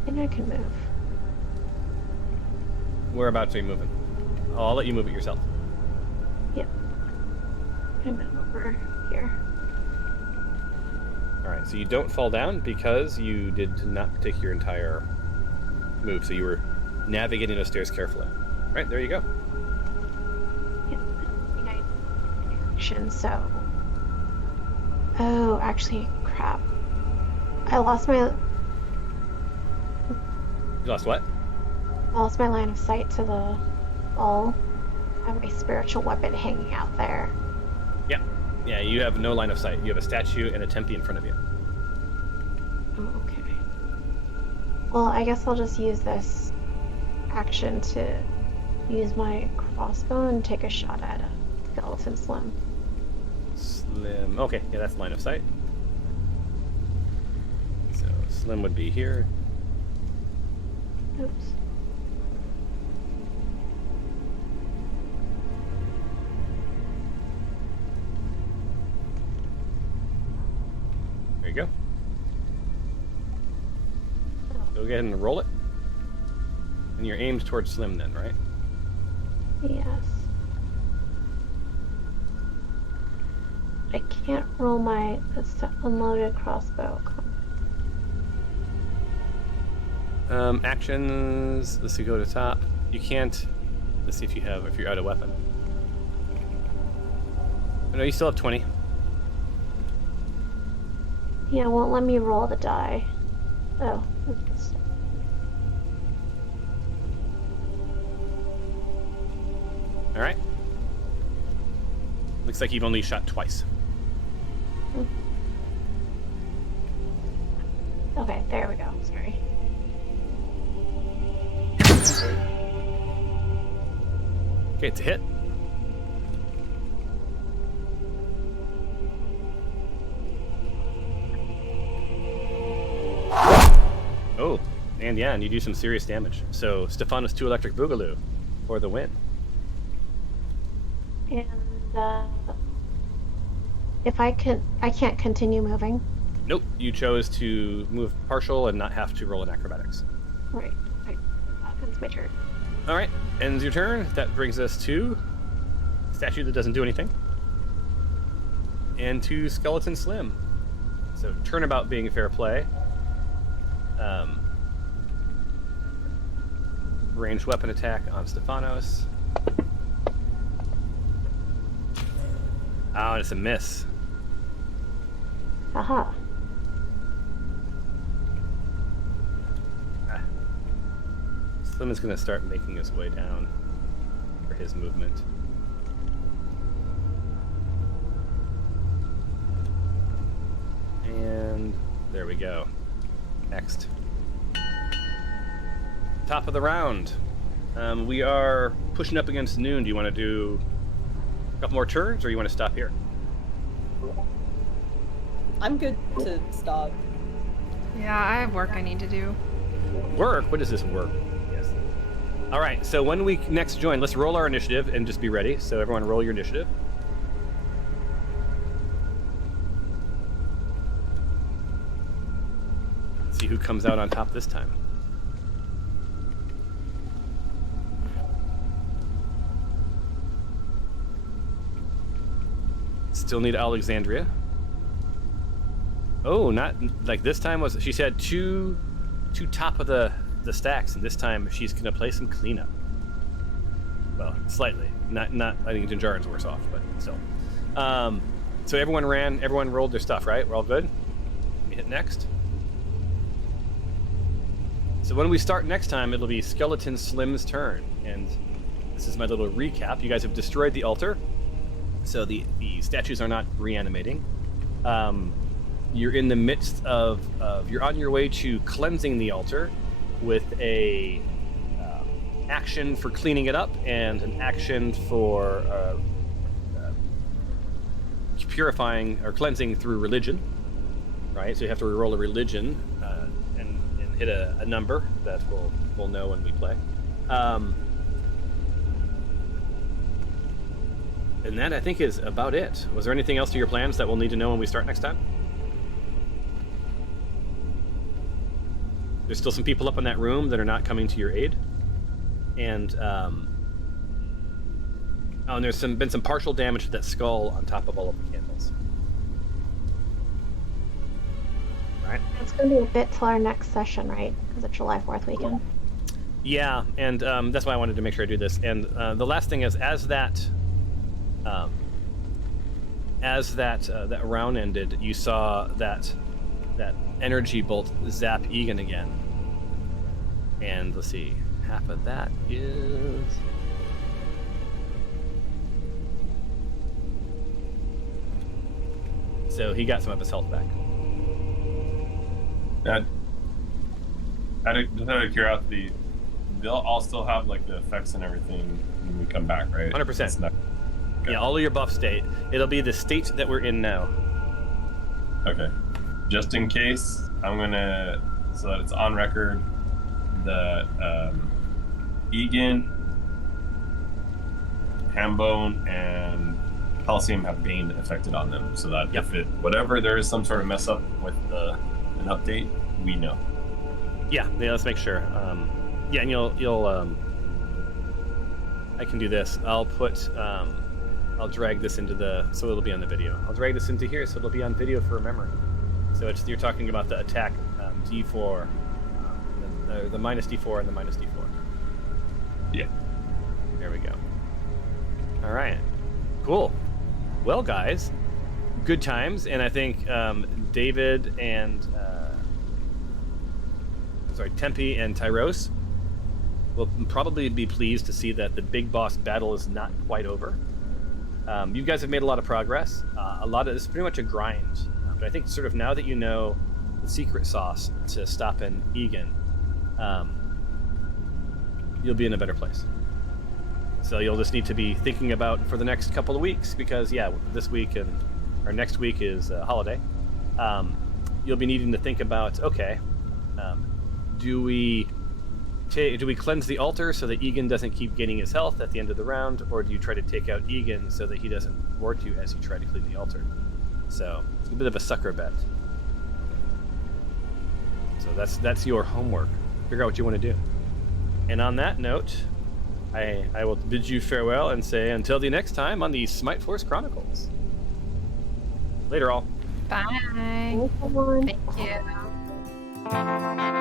I think I can move. Whereabouts are you moving? Oh, I'll let you move it yourself. Yep. I'm over here. Alright, so you don't fall down because you did not take your entire move, so you were navigating those stairs carefully. Right, there you go. Yep. I think I action, so. Oh, actually, crap. I lost my You lost what? line of sight to the ball. I have a spiritual weapon hanging out there. Yeah, you have no line of sight. You have a statue and a tempe in front of you. Oh, okay. Well, I guess I'll just use this action to use my crossbow and take a shot at a skeleton slim. Slim. Okay, yeah, that's line of sight. So Slim would be here. Oops. There you go. Go ahead and roll it. And you're aimed towards Slim then, right? Yes. I can't roll my unloaded crossbow. Actions. Let's see, go to top. You can't. Let's see if you're out of weapon. Oh, no, you still have 20. Yeah, it won't let me roll the die. Oh. Oops. All right. Looks like you've only shot twice. Okay, there we go. Sorry. Okay, it's a hit. Oh, and yeah, and you do some serious damage. So, Stephanos 2 Electric Boogaloo for the win. And if I can't continue moving. Nope, you chose to move partial and not have to roll in acrobatics. Right. That's my turn. All right, ends your turn. That brings us to statue that doesn't do anything, and to Skeleton Slim. So turnabout being fair play. Ranged weapon attack on Stephanos. Oh, and it's a miss. Aha. Slim is going to start making his way down for his movement. And there we go. Next. Top of the round. We are pushing up against noon. Do you want to do a couple more turns, or you want to stop here? I'm good to stop. Yeah, I have work I need to do. Work? What is this work? Yes. All right, so when we next join, let's roll our initiative and just be ready. So everyone roll your initiative. Let's see who comes out on top this time. Still need Alexandria. Oh, not like this time was. She said two top of the stacks, and this time she's gonna play some cleanup. Well, slightly. Not. I think Jinjarin's worse off, but still. So everyone rolled their stuff, right? We're all good. Let me hit next. So when we start next time, it'll be Skeleton Slim's turn, and this is my little recap. You guys have destroyed the altar, so the statues are not reanimating. You're in the midst of you're on your way to cleansing the altar with a action for cleaning it up and an action for purifying or cleansing through religion, right? So you have to roll a religion and hit a number that we'll know when we play. And that, I think, is about it. Was there anything else to your plans that we'll need to know when we start next time? There's still some people up in that room that are not coming to your aid. And, and there's been some partial damage to that skull on top of all of the candles. Right? It's going to be a bit till our next session, right? Because it's July 4th weekend. Yeah, and that's why I wanted to make sure I do this. And the last thing is, as that round ended, you saw that energy bolt zap Igan again. And let's see, half of that is... So he got some of his health back. Just out of curiosity, they'll all still have like the effects and everything when we come back, right? 100%. Okay. Yeah, all of your buff state. It'll be the state that we're in now. Okay. Just in case, I'm gonna, so that it's on record, that Igan, Hambone, and Calcium have Bane affected on them, so that if whatever there is some sort of mess up with an update, we know. Yeah, let's make sure. And you'll I can do this. I'll put I'll drag this into so it'll be on the video. I'll drag this into here so it'll be on video for memory. So you're talking about the attack D4, the minus D4 and the minus D4. Yeah. There we go. All right. Cool. Well, guys, good times, and I think David and Tempe and Tyros will probably be pleased to see that the big boss battle is not quite over. You guys have made a lot of progress. A lot of this is pretty much a grind, but I think sort of now that you know the secret sauce to stopping Igan, you'll be in a better place. So you'll just need to be thinking about for the next couple of weeks, because this week or next week is a holiday. You'll be needing to think about, okay, do we cleanse the altar so that Igan doesn't keep gaining his health at the end of the round, or do you try to take out Igan so that he doesn't thwart you as you try to clean the altar? So it's a bit of a sucker bet. So that's your homework. Figure out what you want to do. And on that note, I will bid you farewell and say until the next time on the Smite Force Chronicles. Later, all. Bye. Thanks, everyone. Thank you.